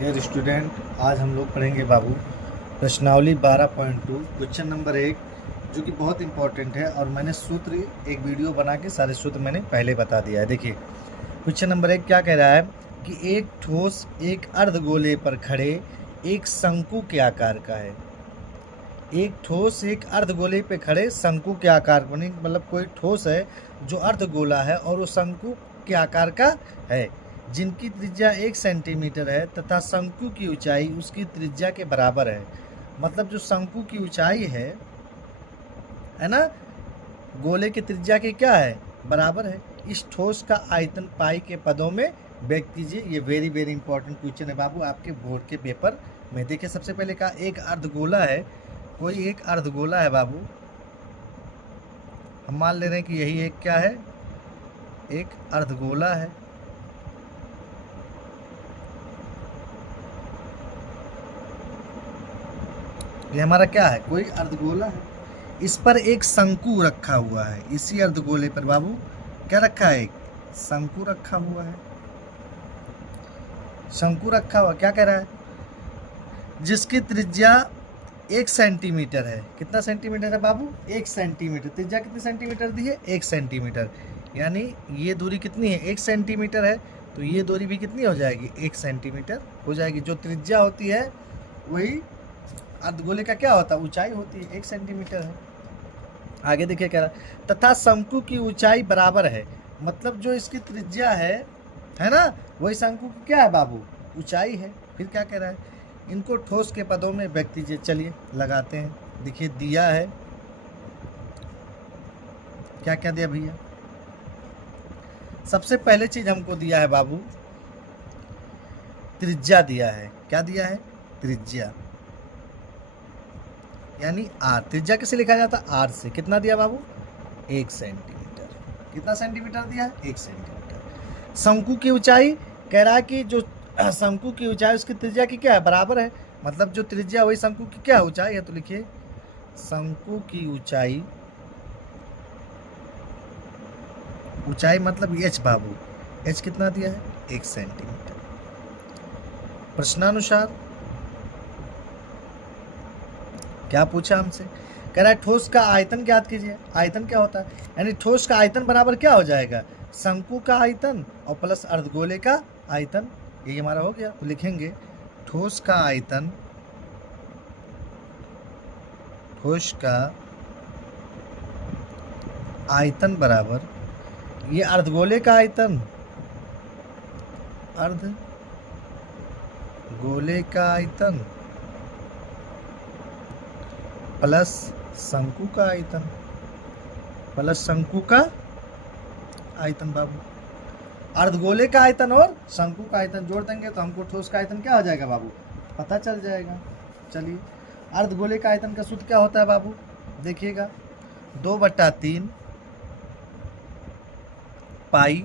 Dear student, आज हम लोग पढ़ेंगे बाबू प्रश्नावली 12.2 क्वेश्चन नंबर 1, जो कि बहुत इंपॉर्टेंट है। और मैंने सूत्र एक वीडियो बना के सारे सूत्र मैंने पहले बता दिया है। देखिए क्वेश्चन नंबर 1 क्या कह रहा है कि एक ठोस एक अर्धगोले पर खड़े एक शंकु के आकार का है। एक ठोस एक अर्धगोले पे खड़े शंकु के आकार का, मतलब कोई ठोस है जो अर्धगोला है और वो शंकु के आकार का है, जिनकी त्रिज्या 1 सेंटीमीटर है तथा शंकु की ऊंचाई उसकी त्रिज्या के बराबर है। मतलब जो शंकु की ऊंचाई है ना, गोले की त्रिज्या के क्या है, बराबर है। इस ठोस का आयतन पाई के पदों में व्यक्त कीजिए। ये वेरी वेरी इंपॉर्टेंट क्वेश्चन है बाबू आपके बोर्ड के पेपर में। देखिए सबसे पहले कहा एक अर्धगोला है, कोई एक अर्धगोला है बाबू। हम मान ले रहे हैं कि यही एक क्या है, एक अर्धगोला है। ये हमारा क्या है, कोई अर्धगोला है। इस पर एक शंकु रखा हुआ है। इसी अर्धगोले पर बाबू क्या रखा है, एक शंकु रखा हुआ है। शंकु रखा हुआ क्या कह रहा है, जिसकी त्रिज्या 1 सेंटीमीटर है। कितना सेंटीमीटर है बाबू, 1 सेंटीमीटर। त्रिज्या कितनी सेंटीमीटर दी है, 1 सेंटीमीटर। यानी ये दूरी कितनी है, 1 सेंटीमीटर है, तो ये दूरी भी कितनी हो जाएगी, 1 सेंटीमीटर हो जाएगी। जो त्रिज्या होती है वही अर्धगोले का क्या होता है, ऊंचाई होती है, 1 सेंटीमीटर है। आगे देखिए कह रहा तथा शंकु की ऊंचाई बराबर है। मतलब जो इसकी त्रिज्या है ना, वही शंकु की क्या है बाबू, ऊंचाई है। फिर क्या कह रहा है, इनको ठोस के पदों में व्यक्त कीजिए। चलिए लगाते हैं। देखिए दिया है, क्या क्या दिया भैया। सबसे पहले चीज हमको दिया है बाबू, त्रिज्या दिया है। क्या दिया है, त्रिज्या, यानी आर। त्रिज्या किसे लिखा जाता है, आर से। कितना दिया बाबू, 1 सेंटीमीटर। कितना सेंटीमीटर दिया है, 1 सेंटीमीटर। शंकु की ऊंचाई कह रहा है कि जो शंकु की ऊंचाई उसकी त्रिज्या की क्या है, बराबर है। मतलब जो त्रिज्या वही शंकु की क्या ऊंचाई है। तो लिखिए शंकु की ऊंचाई, ऊंचाई मतलब एच बाबू। एच कितना दिया है, 1 सेंटीमीटर। प्रश्नानुसार क्या पूछा हमसे, कह रहा है ठोस का आयतन ज्ञात कीजिए। आयतन क्या होता है, यानी ठोस का आयतन बराबर क्या हो जाएगा, शंकु का आयतन और प्लस अर्धगोले का आयतन। यही हमारा हो गया। तो लिखेंगे ठोस का आयतन, ठोस का आयतन बराबर ये अर्धगोले का आयतन, अर्धगोले का आयतन प्लस शंकु का आयतन, प्लस शंकु का आयतन बाबू। अर्धगोले का आयतन और शंकु का आयतन जोड़ देंगे तो हमको ठोस का आयतन क्या हो जाएगा बाबू, पता चल जाएगा। चलिए अर्धगोले का आयतन का सूत्र क्या होता है बाबू, देखिएगा 2/3 pi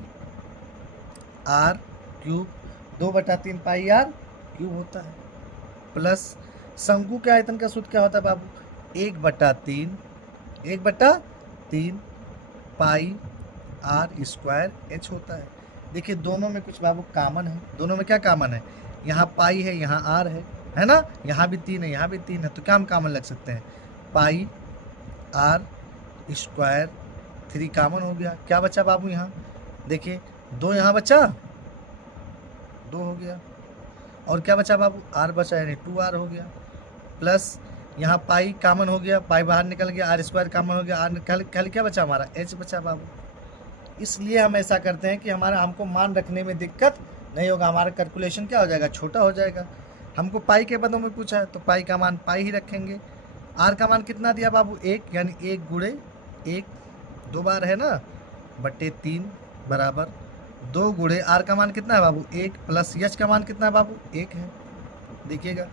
R cube, 2/3 pi R cube होता है। प्लस शंकु के आयतन का सूत्र क्या होता है बाबू, 1/3 पाई आर स्क्वायर एच होता है। देखिए दोनों में कुछ बाबू कॉमन है। दोनों में क्या कॉमन है, यहाँ पाई है, यहाँ आर है ना, यहाँ भी 3 है, यहाँ भी 3 है। तो क्या हम कॉमन लग सकते हैं, पाई आर स्क्वायर 3 कॉमन हो गया। क्या बचा बाबू, यहाँ देखिए 2 यहाँ बचा, 2 हो गया। और क्या बचा बाबू, आर बचा, यानी 2r हो गया। प्लस यहाँ पाई कॉमन हो गया, पाई बाहर निकल गया, आर स्क्वायर कॉमन हो गया, आर कल क्या बचा हमारा, एच बचा बाबू। इसलिए हम ऐसा करते हैं कि हमको मान रखने में दिक्कत नहीं होगा, हमारा कैलकुलेशन क्या हो जाएगा, छोटा हो जाएगा। हमको पाई के पदों में पूछा है तो पाई का मान पाई ही रखेंगे। आर का मान कितना दिया बाबू, 1, यानी 1 गुणे 1 2 बार है ना, बट्टे 3 बराबर 2 गुणे आर का मान कितना है बाबू, 1 प्लस यच का मान कितना है बाबू, 1 है। देखिएगा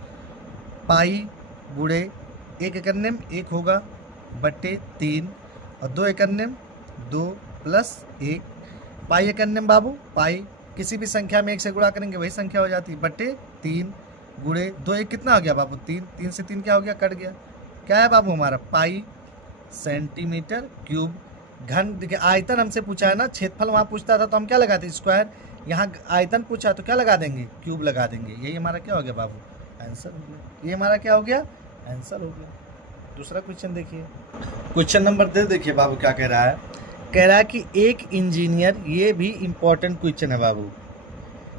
पाई गुणे 1 एकन्ने में 1 होगा, बट्टे 3 और 2 एकन्ने में 2 प्लस 1। पाई एकन्ने में बाबू, पाई किसी भी संख्या में 1 से गुणा करेंगे वही संख्या हो जाती है, बट्टे 3 गुणे 2 1 कितना हो गया बाबू, 3। 3 से 3 क्या हो गया, कट गया। क्या है बाबू हमारा, पाई सेंटीमीटर क्यूब घन। देखिए आयतन हमसे पूछा है ना, क्षेत्रफल वहाँ पूछता था तो हम क्या लगाते, स्क्वायर। यहाँ आयतन पूछा तो क्या लगा देंगे, क्यूब लगा देंगे। यही हमारा क्या हो गया बाबू, आंसर हो गया। ये हमारा क्या हो गया, आंसर हो गया। दूसरा क्वेश्चन देखिए, क्वेश्चन नंबर देखिए बाबू क्या कह रहा है। कह रहा है कि एक इंजीनियर, ये भी इम्पोर्टेंट क्वेश्चन है बाबू,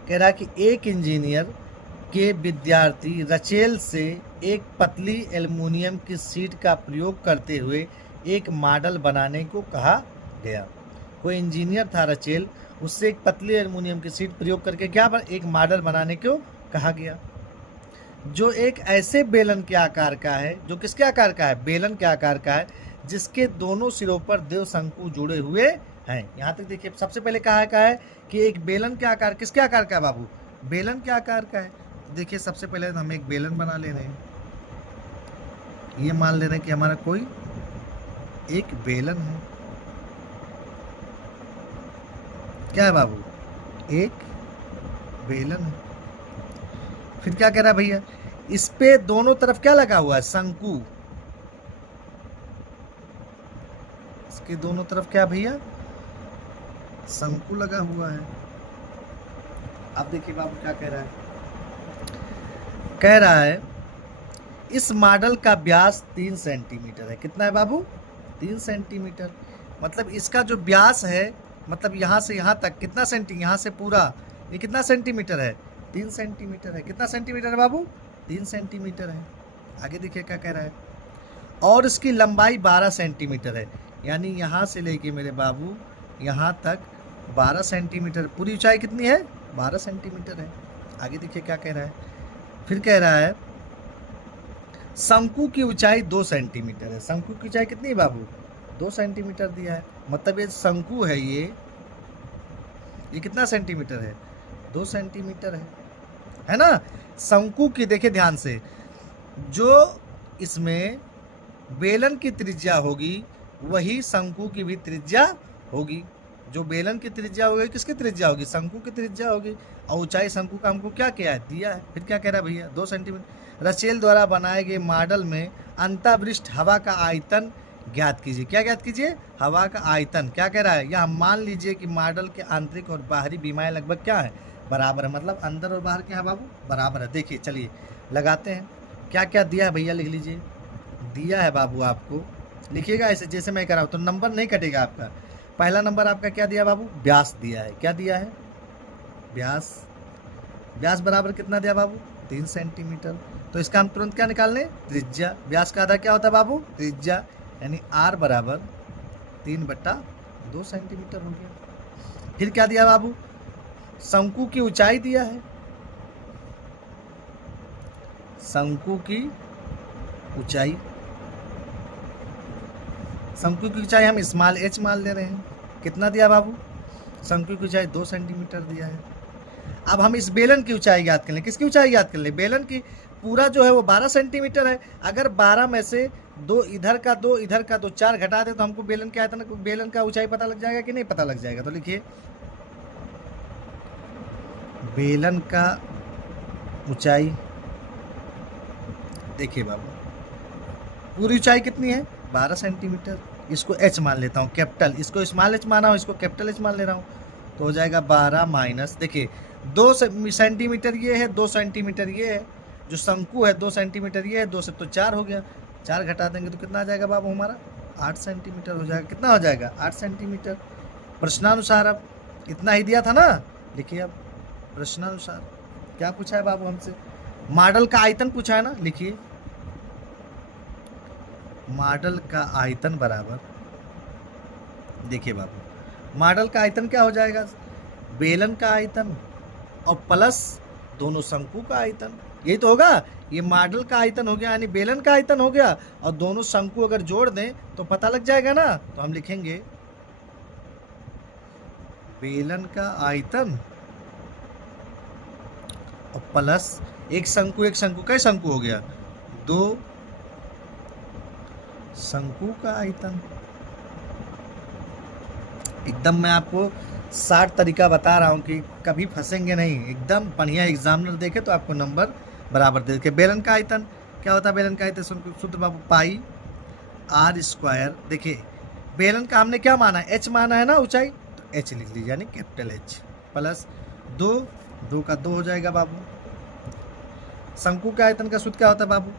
कह रहा है कि एक इंजीनियर के विद्यार्थी रचेल से एक पतली एल्युमिनियम की शीट का प्रयोग करते हुए एक मॉडल बनाने को कहा गया। कोई इंजीनियर था रचेल, उससे एक पतली एल्युमिनियम की शीट प्रयोग करके क्या एक मॉडल बनाने को कहा गया, जो एक ऐसे बेलन के आकार का है, जो किसके आकार का है, बेलन के आकार का है, जिसके दोनों सिरों पर दो शंकु जुड़े हुए हैं। यहाँ तक देखिए, सबसे पहले कहा है कि एक बेलन के आकार, किसके आकार का है बाबू, बेलन के आकार का है। देखिए सबसे पहले हम एक बेलन बना ले रहे हैं, ये मान ले रहे हैं कि हमारा कोई एक बेलन है, क्या है बाबू, एक बेलन है। फिर क्या कह रहा है भैया, इस पे दोनों तरफ क्या लगा हुआ है, शंकु, इसके दोनों तरफ क्या भैया, शंकु लगा हुआ है। अब देखिए बाबू क्या कह रहा है, कह रहा है इस मॉडल का व्यास 3 सेंटीमीटर है। कितना है बाबू, 3 सेंटीमीटर। मतलब इसका जो व्यास है, मतलब यहाँ से यहाँ तक कितना यहाँ से पूरा ये कितना सेंटीमीटर है, 3 सेंटीमीटर है। कितना सेंटीमीटर है बाबू, 3 सेंटीमीटर है। आगे देखिए क्या कह रहा है, और इसकी लंबाई 12 सेंटीमीटर है। यानी यहाँ से लेके मेरे बाबू यहाँ तक 12 सेंटीमीटर, पूरी ऊंचाई कितनी है, 12 सेंटीमीटर है। आगे देखिए क्या कह रहा है, फिर कह रहा है शंकु की ऊंचाई 2 सेंटीमीटर है। शंकु की ऊंचाई कितनी है बाबू, 2 सेंटीमीटर दिया है। मतलब ये शंकु है, ये कितना सेंटीमीटर है, 2 सेंटीमीटर है ना। शंकु की देखिए ध्यान से, जो इसमें बेलन की त्रिज्या होगी वही शंकु की भी त्रिज्या होगी। जो बेलन की त्रिज्या होगी किसकी त्रिज्या होगी, शंकु की त्रिज्या होगी। और ऊंचाई शंकु का हमको क्या किया है, दिया है। फिर क्या कह रहा है भैया, 2 सेंटीमीटर। रचेल द्वारा बनाए गए मॉडल में अंतःवृष्ट हवा का आयतन ज्ञात कीजिए। क्या ज्ञात कीजिए, हवा का आयतन। क्या कह रहा है, यहाँ मान लीजिए कि मॉडल के आंतरिक और बाहरी विमाएं लगभग क्या है, बराबर है। मतलब अंदर और बाहर क्या है बाबू, बराबर है। देखिए चलिए लगाते हैं, क्या क्या दिया है भैया लिख लीजिए। दिया है बाबू, आपको लिखिएगा ऐसे जैसे मैं कर रहा हूँ, तो नंबर नहीं कटेगा आपका। पहला नंबर आपका क्या दिया बाबू, व्यास दिया है। क्या दिया है, व्यास। व्यास बराबर कितना दिया बाबू, 3 सेंटीमीटर। तो इसका हम तुरंत क्या निकाल लें, त्रिज्या। व्यास का आधा क्या होता है बाबू, त्रिज्या। यानी r बराबर 3/2 सेंटीमीटर हो गया। फिर क्या दिया बाबू, शंकु की ऊंचाई दिया है। शंकु की ऊंचाई, शंकु की ऊंचाई हम स्मॉल h मान ले रहे हैं। कितना दिया बाबू, शंकु की ऊंचाई 2 सेंटीमीटर दिया है। अब हम इस बेलन की ऊंचाई याद कर लें। किसकी ऊंचाई याद कर लें, बेलन की। पूरा जो है वो 12 सेंटीमीटर है। अगर 12 में से 2 इधर का 2 इधर का 2 4 घटा दे तो हमको बेलन क्या आयतन, बेलन का ऊंचाई पता लग जाएगा कि नहीं पता लग जाएगा। तो लिखिए बेलन का ऊंचाई, देखिए बाबू पूरी ऊंचाई कितनी है, 12 सेंटीमीटर। इसको h मान लेता हूँ कैपिटल, इसको स्मॉल h माना हूँ, इसको कैपिटल h मान ले रहा हूँ। तो हो जाएगा 12 माइनस, देखिए 2 सेंटीमीटर ये है, 2 सेंटीमीटर ये है। जो शंकु है 2 सेंटीमीटर ये है, 2 से तो 4 हो गया। 4 घटा देंगे तो कितना आ जाएगा बाबू हमारा, 8 सेंटीमीटर हो जाएगा। कितना हो जाएगा, 8 सेंटीमीटर। प्रश्नानुसार अब इतना ही दिया था ना। लिखिए अब प्रश्नानुसार क्या पूछा है बाबू हमसे, मॉडल का आयतन पूछा है ना। लिखिए मॉडल का आयतन बराबर, देखिए बाबू मॉडल का आयतन क्या हो जाएगा, बेलन का आयतन और प्लस दोनों शंकु का आयतन। यही तो होगा, ये मॉडल का आयतन हो गया यानी बेलन का आयतन हो गया, और दोनों शंकु अगर जोड़ दें तो पता लग जाएगा ना। तो हम लिखेंगे बेलन का आयतन और प्लस एक शंकु कई शंकु हो गया, 2 शंकु का आयतन। एकदम मैं आपको 60 तरीका बता रहा हूँ कि कभी फंसेंगे नहीं। एकदम बढ़िया एग्जामिनर देखे तो आपको नंबर बराबर दे के। बेलन का आयतन क्या होता है, बेलन का आयतन सूत्र बाबू पाई r²। देखिए बेलन का हमने क्या माना है, h माना है ना ऊंचाई, तो h लिख लीजिए यानी कैपिटल H प्लस 2, 2 का 2 हो जाएगा बाबू। शंकु के आयतन का सूत्र क्या होता है बाबू?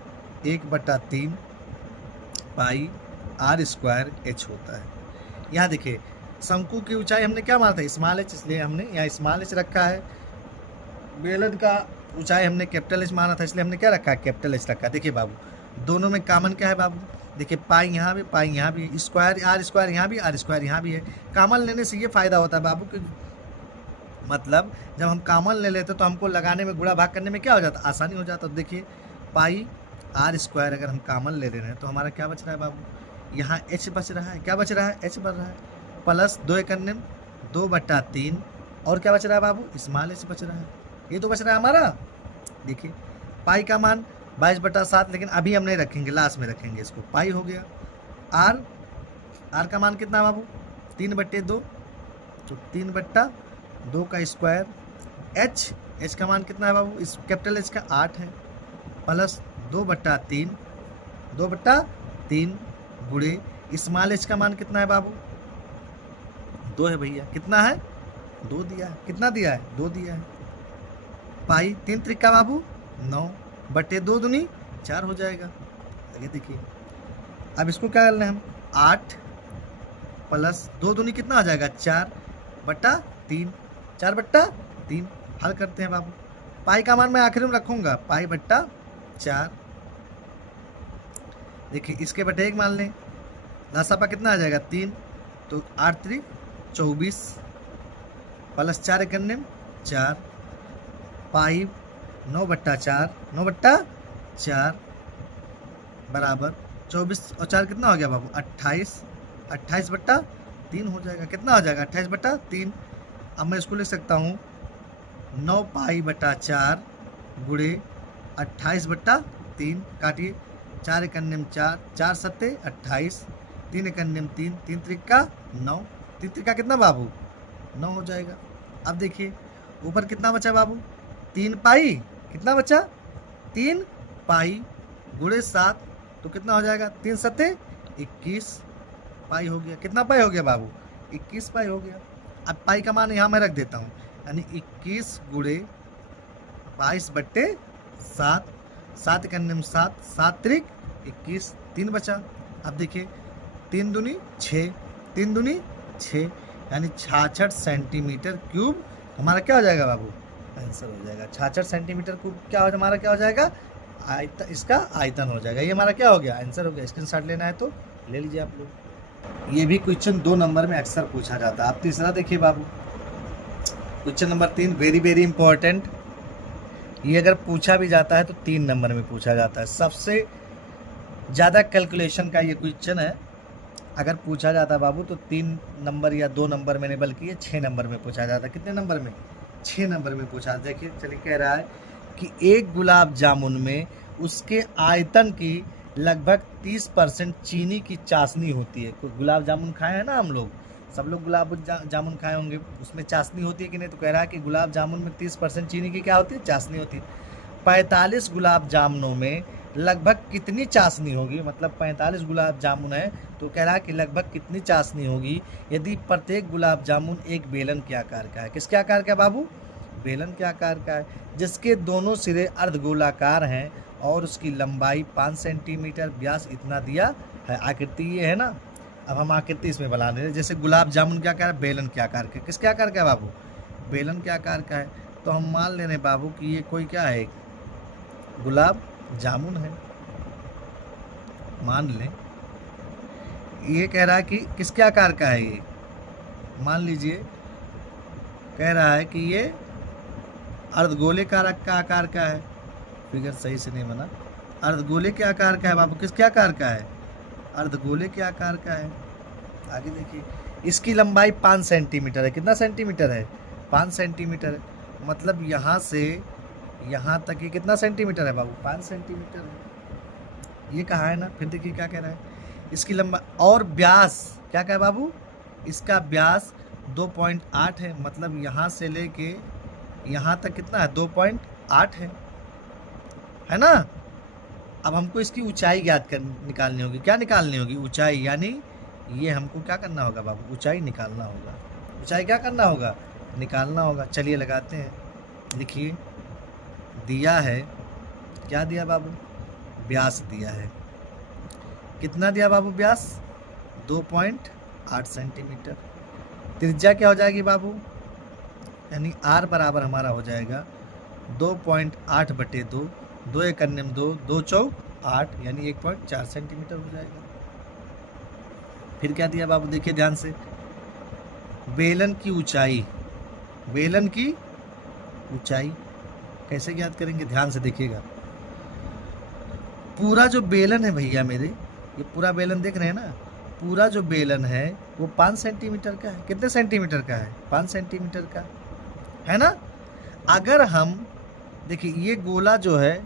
1/3 पाई r स्क्वायर h होता है। यहाँ देखिए शंकु की ऊंचाई हमने क्या माना था? स्मॉल h, इसलिए हमने यहाँ स्मॉल h रखा है। बेलन का ऊंचाई हमने कैपिटल H माना था, इसलिए हमने क्या रखा है? कैपिटल H रखा है। देखिए बाबू दोनों में कॉमन क्या है बाबू? देखिए पाई यहाँ भी, स्क्वायर r स्क्वायर यहाँ भी, r स्क्वायर यहाँ भी है। कॉमन लेने से ये फ़ायदा होता है बाबू कि मतलब जब हम कॉमन ले लेते तो हमको लगाने में, गुणा भाग करने में क्या हो जाता? आसानी हो जाता। तो देखिए पाई r स्क्वायर अगर हम कॉमन ले रहे हैं तो हमारा क्या बच रहा है बाबू? यहाँ h बच रहा है। क्या बच रहा है? h बच रहा है। प्लस 2 एकन्ने 2/3 और क्या बच रहा है बाबू? स्मॉल h बच रहा है। ये तो बच रहा है हमारा। देखिए पाई का मान 22/7, लेकिन अभी हम नहीं रखेंगे, लास्ट में रखेंगे इसको। पाई हो गया। r का मान कितना है बाबू? 3/2, तो 3/2 का स्क्वायर। h का मान कितना है बाबू? इस कैपिटल H का 8 है। प्लस 2/3 गुणे स्मॉल h का मान कितना है बाबू? 2 है भैया। कितना है? 2 दिया है। कितना दिया है? 2 दिया है। पाई 3 त्रिका बाबू 9/2 दूनी 4 हो जाएगा। आगे देखिए अब इसको क्या करना है हम? 8 प्लस 2 दूनी कितना हो जाएगा? 4/3, 4/3 हल करते हैं बाबू। पाई का मान मैं आखिर में रखूंगा, पाई/4। देखिए इसके बटे 1 मान लें, लासापा कितना आ जाएगा? 3, तो 8 3 24 प्लस 4 एकन्ने 4 पाई 9/4 बराबर 24 और 4 कितना हो गया बाबू? 28, 28/3 हो जाएगा। कितना हो जाएगा? 28/3। अब मैं इसको लिख सकता हूँ 9 पाई/4 गुणे 28/3। काटिए 4 एकन्ने 4, 4 7 28, 3 एकन्ने 3, 3 त्रिका 9, 3 त्रिका कितना बाबू? 9 हो जाएगा। अब देखिए ऊपर कितना बचा बाबू? 3 पाई। कितना बचा? 3 पाई गुणे 7, तो कितना हो जाएगा? 3 7 21 पाई हो गया। कितना पाई हो गया बाबू? 21 पाई हो गया। अब पाई का मान यहाँ मैं रख देता हूँ, यानी 21 गुणे 22/7, 7 एकन्ने 7, 7 त्रिक 21, 3 बचा। अब देखिए 3 दूनी 6, 3 दूनी 6, यानी 66 सेंटीमीटर क्यूब हमारा क्या हो जाएगा बाबू? आंसर हो जाएगा 66 सेंटीमीटर क्यूब। क्या हो हमारा? क्या हो जाएगा? आयतन, इसका आयतन हो जाएगा। ये हमारा क्या हो गया? आंसर हो गया। स्क्रीनशॉट लेना है तो ले लीजिए आप लोग। ये भी क्वेश्चन 2 नंबर में अक्सर पूछा जाता है। आप तीसरा देखिए बाबू, question number 3 very very important. ये अगर पूछा भी जाता है तो 3 नंबर में पूछा जाता है। सबसे ज़्यादा कैलकुलेशन का ये क्वेश्चन है। अगर पूछा जाता है बाबू तो 3 नंबर या 2 नंबर में नहीं, बल्कि ये 6 नंबर में पूछा जाता है। कितने नंबर में? 6 नंबर में पूछा। देखिए चलिए कह रहा है कि एक गुलाब जामुन में उसके आयतन की लगभग 30% चीनी की चाशनी होती है। कोई गुलाब जामुन खाए हैं ना हम लोग, सब लोग गुलाब जामुन खाए होंगे, उसमें चाशनी होती है कि नहीं? तो कह रहा है कि गुलाब जामुन में 30% चीनी की क्या होती है? चाशनी होती है। 45 गुलाब जामुनों में लगभग कितनी चाशनी होगी? मतलब 45 गुलाब जामुन है तो कह रहा है कि लगभग कितनी चाशनी होगी यदि प्रत्येक गुलाब जामुन एक बेलन के आकार का है। किसके आकार का है बाबू? बेलन के आकार का है, जिसके दोनों सिरे अर्धगोलाकार हैं और उसकी लंबाई 5 सेंटीमीटर, व्यास इतना दिया है। आकृति ये है ना। अब हम आकृति इसमें बना रहे हैं। जैसे गुलाब जामुन क्या आकार है? बेलन के आकार का। किसके आकार का है बाबू? बेलन के आकार का है। तो हम मान ले रहे हैं बाबू कि ये कोई क्या है? गुलाब जामुन है। मान लें ये कह रहा है कि किसके आकार का है? ये मान लीजिए कह रहा है कि ये अर्धगोले का आकार का है। फिगर सही से नहीं बना। अर्धगोले के आकार का है बाबू। किसके आकार का है? अर्धगोले के आकार का है। आगे देखिए इसकी लंबाई 5 सेंटीमीटर है। कितना सेंटीमीटर है? 5 सेंटीमीटर है। मतलब यहाँ से यहाँ तक ये कितना सेंटीमीटर है बाबू? 5 सेंटीमीटर है। ये कहाँ है ना। फिर देखिए क्या कह रहा है, इसकी लंबाई और व्यास क्या कहा बाबू? इसका व्यास 2.8 है। मतलब यहाँ से लेके यहाँ तक कितना है? 2.8 है ना। अब हमको इसकी ऊंचाई ज्ञात कर निकालनी होगी। क्या निकालनी होगी? ऊंचाई। यानी ये हमको क्या करना होगा बाबू? ऊंचाई निकालना होगा। ऊंचाई क्या करना होगा? निकालना होगा। चलिए लगाते हैं। लिखिए, दिया है, क्या दिया बाबू, व्यास दिया है। कितना दिया बाबू व्यास, 2.8 सेंटीमीटर। त्रिज्या क्या हो जाएगी बाबू, यानी आर बराबर हमारा हो जाएगा 2.8/2, 2 एक अन्य 2, 2 चौक 8, यानी 1.4 सेंटीमीटर हो जाएगा। फिर क्या दिया बाबू, देखिए ध्यान से, बेलन की ऊंचाई, बेलन की ऊंचाई कैसे ज्ञात करेंगे, ध्यान से देखिएगा। पूरा जो बेलन है भैया मेरे, ये पूरा बेलन देख रहे हैं ना, पूरा जो बेलन है वो 5 सेंटीमीटर का है। कितने सेंटीमीटर का है, 5 सेंटीमीटर का है ना। अगर हम देखिए ये गोला जो है,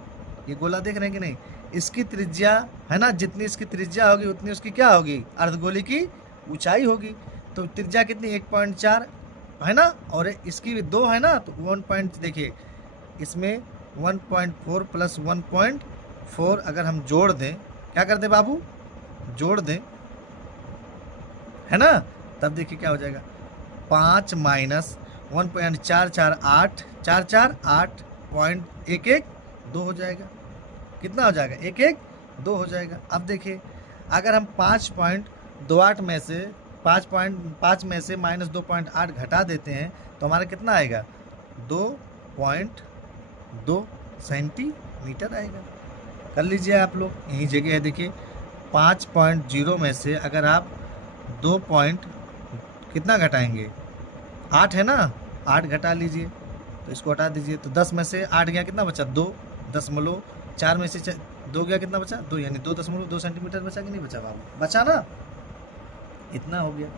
ये गोला देख रहे हैं कि नहीं, इसकी त्रिज्या है ना, जितनी इसकी त्रिज्या होगी उतनी उसकी क्या होगी, अर्धगोले की ऊंचाई होगी। तो त्रिज्या कितनी, 1.4 है ना, और इसकी 2 है ना, तो 1 देखिए इसमें 1.4 प्लस 1.4 अगर हम जोड़ दें, क्या कर दें बाबू, जोड़ दें, है ना, तब देखिए क्या हो जाएगा, 5 माइनस 1.448, 448.11 हो जाएगा। कितना हो जाएगा, 112 हो जाएगा। अब देखिए अगर हम 5.28 में से 5 में से माइनस 2.8 घटा देते हैं तो हमारा कितना आएगा, 2.2 सेंटीमीटर आएगा। कर लीजिए आप लोग, यही जगह है देखिए, 5.0 में से अगर आप 2 कितना घटाएंगे, 8 है ना, 8 घटा लीजिए, तो इसको हटा दीजिए, तो 10 में से 8 गया, कितना बचा, 2.4 में से 2 गया, कितना बचा, 2, यानी 2.2 सेंटीमीटर बचा कि नहीं बचा बाबू, बचा ना, इतना हो गया।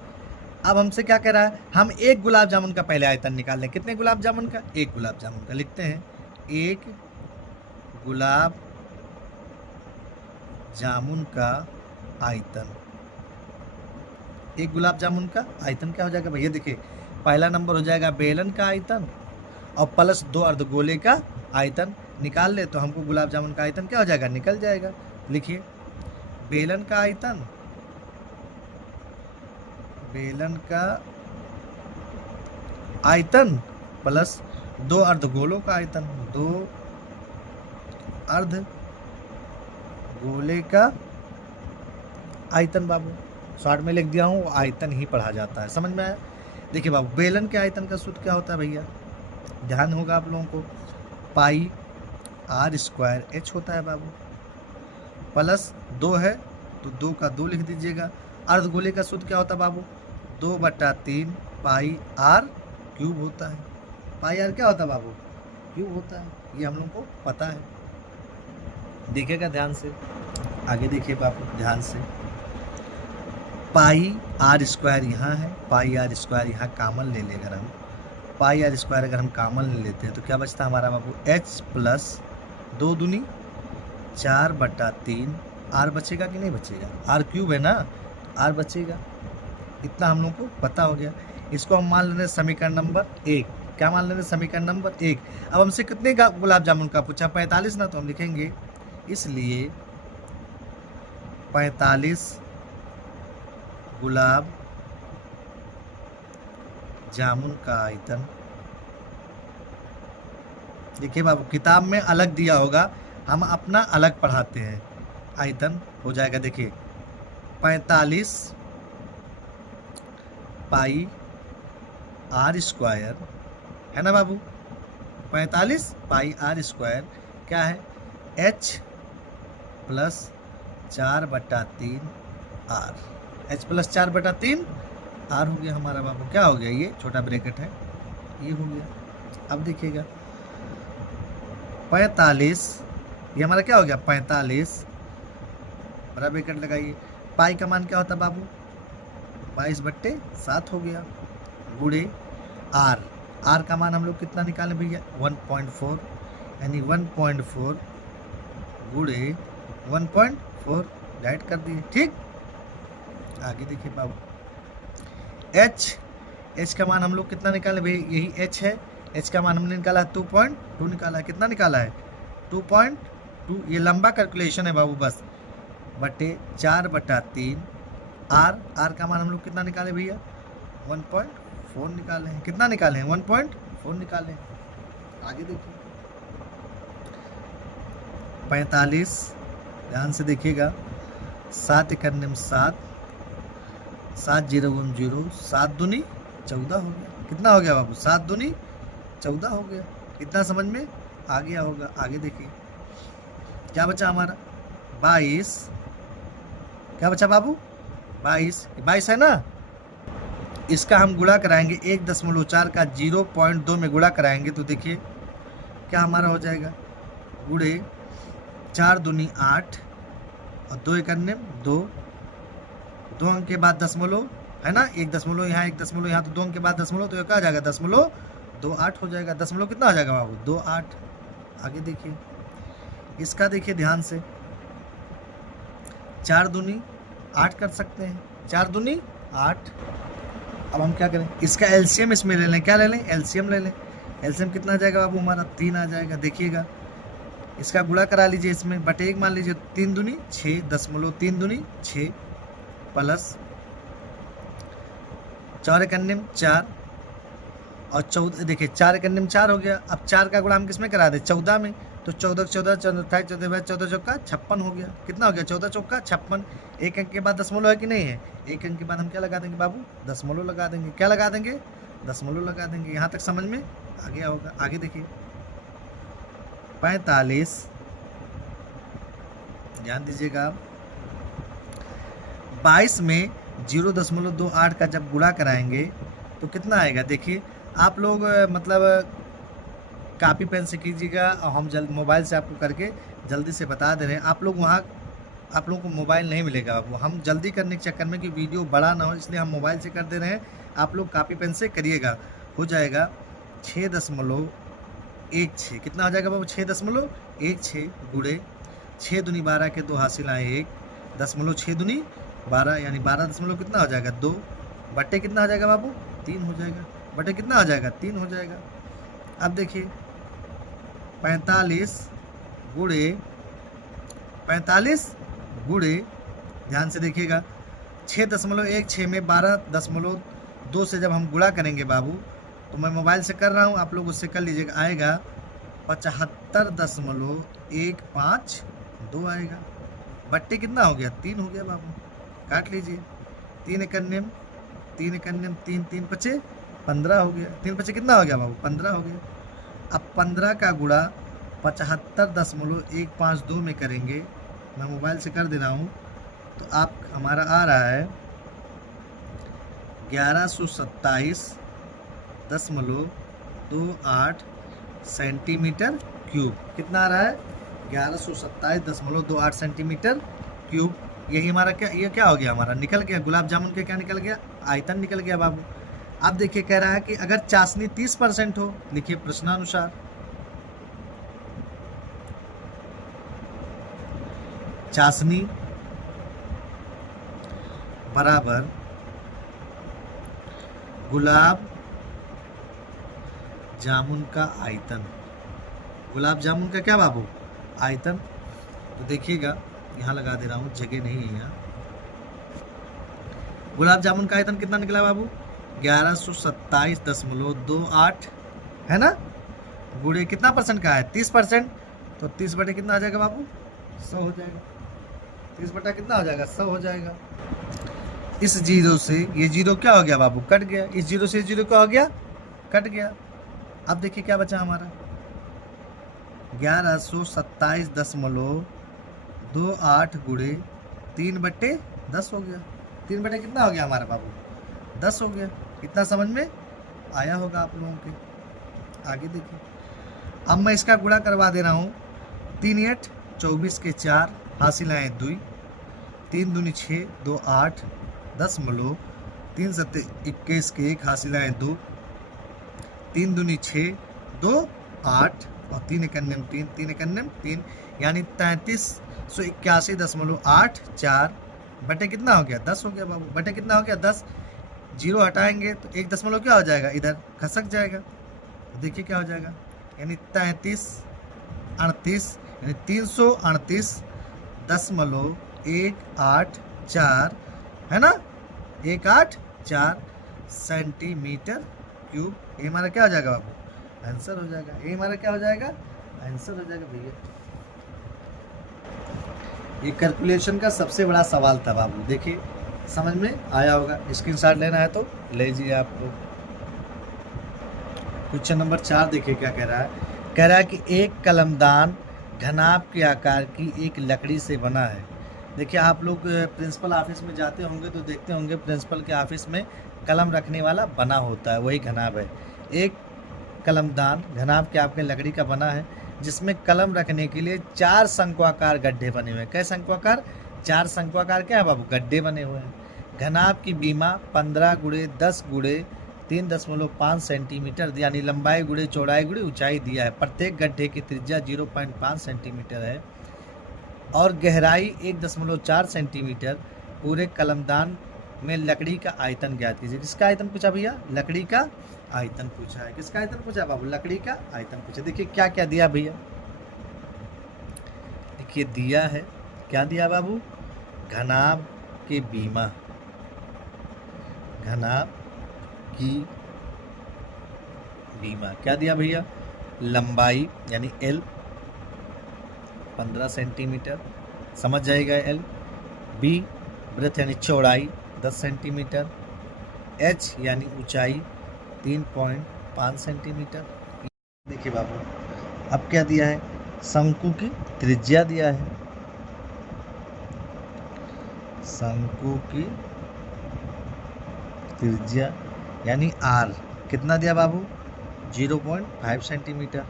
अब हमसे क्या कह रहा है, हम एक गुलाब जामुन का पहले आयतन निकाल लें। कितने गुलाब जामुन का, एक गुलाब जामुन का। लिखते हैं, एक गुलाब जामुन का आयतन, एक गुलाब जामुन का आयतन क्या हो जाएगा भैया, देखिए पहला नंबर हो जाएगा बेलन का आयतन और प्लस 2 अर्धगोले का आयतन निकाल ले तो हमको गुलाब जामुन का आयतन क्या हो जाएगा, निकल जाएगा। लिखिए, बेलन का आयतन, बेलन का आयतन प्लस 2 अर्धगोलों का आयतन, 2 अर्धगोले का आयतन। बाबू शॉर्ट में लिख दिया हूँ, आयतन ही पढ़ा जाता है, समझ में आया। देखिए बाबू, बेलन के आयतन का सूत्र क्या होता है भैया, ध्यान होगा आप लोगों को, पाई r स्क्वायर h होता है बाबू, प्लस 2 है तो 2 का 2 लिख दीजिएगा। अर्धगोले का सूत्र क्या होता है बाबू, 2/3 पाई r क्यूब होता है। पाई r क्या होता है बाबू, क्यूब होता है, ये हम लोग को पता है। देखिएगा ध्यान से, आगे देखिए बाबू ध्यान से, पाई r स्क्वायर यहाँ है, पाई r स्क्वायर यहाँ कामन ले लेकर हम, पाई r स्क्वायर अगर हम कामन ले लेते हैं तो क्या बचता है हमारा बाबू, h प्लस 2 दूनी 4/3, r बचेगा कि नहीं बचेगा, r क्यूब है ना, r बचेगा। इतना हम लोग को पता हो गया। इसको हम मान लेते हैं समीकरण नंबर 1। क्या मान लेते हैं, समीकरण नंबर 1। अब हमसे कितने का गुलाब जामुन का पूछा, 45 ना, तो हम लिखेंगे इसलिए 45 गुलाब जामुन का आयतन। देखिए बाबू, किताब में अलग दिया होगा, हम अपना अलग पढ़ाते हैं। आयतन हो जाएगा, देखिए 45 पाई r स्क्वायर, है ना बाबू, 45 पाई r स्क्वायर क्या है, h plus 4/3 r, h plus 4/3 r हो गया हमारा बाबू। क्या हो गया, ये छोटा ब्रैकेट है, ये हो गया। अब देखिएगा 45, ये हमारा क्या हो गया, 45 बड़ा ब्रैकेट लगाइए। पाई का मान क्या होता है बाबू, 22/7 हो गया, गुणे r, r का मान हम लोग कितना निकालें भैया, 1.4, यानी 1.4 गुणे 1.4 डाइट कर दिए, ठीक। आगे देखिए बाबू, h का मान हम लोग कितना निकाले भैया, यही h है, h का मान हमने निकाला 2.2 निकाला है। कितना निकाला है, 2.2, ये लंबा कैलकुलेशन है बाबू, बस बटे 4/3 r, r का मान हम लोग कितना निकाले भैया, 1.4 1.4 निकाले हैं। कितना निकाले हैं? 1.4 निकाले हैं। आगे देखिए 45, ध्यान से देखिएगा, 7 एकन्नम 7, 7 0 0, 7 दूनी 14 हो गया। कितना हो गया बाबू? 7 दूनी 14 हो गया। कितना समझ में आ गया होगा? आगे देखिए क्या बचा हमारा? 22। क्या बचा बाबू? 22 है ना। इसका हम गुणा कराएंगे 1.4 का 0.2 में गुणा कराएंगे तो देखिए क्या हमारा हो जाएगा? गुणे 4 दूनी 8 और 2 एकन्ने 2, 2 अंक के बाद दशमलव है ना, 1 दशमलव यहाँ 1 दशमलव यहाँ, तो 2 अंक के बाद दशमलव, तो ये क्या आ जाएगा? 0.28 हो जाएगा। दशमलव कितना आ जाएगा बाबू? 28। आगे देखिए इसका, देखिए ध्यान से, 4 दूनी 8 कर सकते हैं, 4 दूनी 8। अब हम क्या करें? इसका एलसीएम इसमें ले लें। क्या ले लें? एलसीएम ले लें। एलसीएम कितना आ जाएगा बाबू? हमारा 3 आ जाएगा। देखिएगा इसका गुणा करा लीजिए इसमें, बटे 1 मान लीजिए, 3 दूनी 6, दशमलव 3 दूनी 6 प्लस 4 एकन्नम 4 और 14। देखिए 4 एकन्नम 4 हो गया। अब 4 का गुणा हम किस में करा दे? 14 में। तो 14 14 14 14 चौका 56 हो गया। कितना हो गया? 14 चौका 56। 1 अंक के बाद दशमलव है कि नहीं है? 1 अंक के बाद हम क्या लगा देंगे बाबू? दशमलव लगा देंगे। क्या लगा देंगे? दशमलव लगा देंगे। यहाँ तक समझ में आ गया होगा। आगे देखिए 45, ध्यान दीजिएगा, 22 में 0.28 का जब गुणा कराएंगे तो कितना आएगा? देखिए आप लोग मतलब कॉपी पेन से कीजिएगा और हम जल्द मोबाइल से आपको करके जल्दी से बता दे रहे हैं। आप लोग वहाँ, आप लोगों को मोबाइल नहीं मिलेगा बाबू, हम जल्दी करने के चक्कर में कि वीडियो बड़ा ना हो इसलिए हम मोबाइल से कर दे रहे हैं। आप लोग कॉपी पेन से करिएगा। हो जाएगा 6.16। कितना आ जाएगा बाबू? 6.16 गुणे 6 दूनी 12 के 2 हासिल आए 1, दशमलव 6 दूनी 12 यानी 12 दशमलव कितना हो जाएगा? 2 बटे कितना आ जाएगा बाबू? 3 हो जाएगा। बटे कितना आ जाएगा? 3 हो जाएगा। अब देखिए 45 गुणे, ध्यान से देखिएगा, 6.16 में 12.2 से जब हम गुणा करेंगे बाबू, तो मैं मोबाइल से कर रहा हूँ, आप लोग उससे कर लीजिएगा, आएगा 75.152 आएगा। बट्टे कितना हो गया? 3 हो गया बाबू। काट लीजिए, 3 एकन्नम 3 एकन्नम 3 3 पचे 15 हो गया। 3 पचे कितना हो गया बाबू? 15 हो गया। अब 15 का गुणा 75.152 में करेंगे, मैं मोबाइल से कर दे रहा हूँ, तो आप हमारा आ रहा है 1127.28 सेंटीमीटर क्यूब। कितना आ रहा है? 1127.28 सेंटीमीटर क्यूब। यही हमारा क्या, ये क्या हो गया? हमारा निकल गया गुलाब जामुन के, क्या निकल गया? आयतन निकल गया बाबू। अब देखिए कह रहा है कि अगर चाशनी 30% हो, लिखिए प्रश्नानुसार, चाशनी बराबर गुलाब जामुन का आयतन। गुलाब जामुन का क्या बाबू? आयतन। तो देखिएगा यहाँ लगा दे रहा हूँ, जगह नहीं है यहाँ। गुलाब जामुन का आयतन कितना निकला बाबू? 1127.28 है ना, गुणे कितना परसेंट का है? 30%। तो 30 बटे कितना आ जाएगा बाबू? 100 हो जाएगा। 30 बटा कितना हो जाएगा? 100 हो जाएगा। इस जीरो से ये जीरो क्या हो गया बाबू? कट गया। इस जीरो से जीरो क्या हो गया? कट गया। अब देखिए क्या बचा हमारा? 1127.28 गुणे 3/10 हो गया। 3 बटे कितना हो गया हमारा बाबू? 10 हो गया। इतना समझ में आया होगा आप लोगों के। आगे देखिए, अब मैं इसका गुणा करवा दे रहा हूँ। 3 8 24 के 4 हासिल आए 2, 3 दूनी 6 2 8 दशमलव 3 7 21 के 1 हासिल आए 2, 3 दूनी 6 2 8 और 3 एकन्नम 3 3 एकन्नम 3 यानी 3381.84 बटे कितना हो गया? 10 हो गया बाबू। बटे कितना हो गया? 10। जीरो हटाएंगे तो 1 दशमलव क्या हो जाएगा? इधर खसक जाएगा। तो देखिए क्या हो जाएगा, यानी 3338 यानी 338.184 है ना, 184 सेंटीमीटर क्यूब। ये हमारा क्या हो जाएगा बाबू? आंसर हो जाएगा। ये हमारा क्या हो जाएगा? आंसर हो जाएगा भैया। ये कैलकुलेशन का सबसे बड़ा सवाल था बाबू। देखिए समझ में आया होगा। स्क्रीनशॉट लेना है तो ले लीजिए आपको। क्वेश्चन नंबर 4 देखिए क्या कह रहा है। कह रहा है कि एक कलमदान घनाभ के आकार की एक लकड़ी से बना है। देखिए आप लोग प्रिंसिपल ऑफिस में जाते होंगे तो देखते होंगे प्रिंसिपल के ऑफिस में कलम रखने वाला बना होता है, वही घनाभ है। एक कलमदान घनाभ के आपके लकड़ी का बना है जिसमें कलम रखने के लिए 4 शंक्वाकार गड्ढे बने हुए हैं। कै शंक्वाकार? 4 शंक्वाकार क्या है बाबू? गड्ढे बने हुए हैं। घनाभ की बीमा 15 गुणे 10 गुणे 3.5 सेंटीमीटर यानी लंबाई गुणे चौड़ाई गुणे ऊंचाई दिया है। प्रत्येक गड्ढे की त्रिज्या 0.5 सेंटीमीटर है और गहराई 1.4 सेंटीमीटर। पूरे कलमदान में लकड़ी का आयतन ज्ञात कीजिए। किसका आयतन पूछा भैया? लकड़ी का आयतन पूछा है। किसका आयतन पूछा बाबू? लकड़ी का आयतन पूछा। देखिए क्या क्या दिया भैया। देखिए दिया है, क्या दिया बाबू? घनाभ की बीमा, घनाभ की बीमा क्या दिया भैया? लंबाई यानी L 15 सेंटीमीटर, समझ जाएगा L। B ब्रेथ यानी चौड़ाई 10 सेंटीमीटर। H यानी ऊंचाई 3.5 सेंटीमीटर। देखिए बाबू अब क्या दिया है? शंकु की त्रिज्या दिया है। शंकु की त्रिज्या यानी R कितना दिया बाबू? 0.5 सेंटीमीटर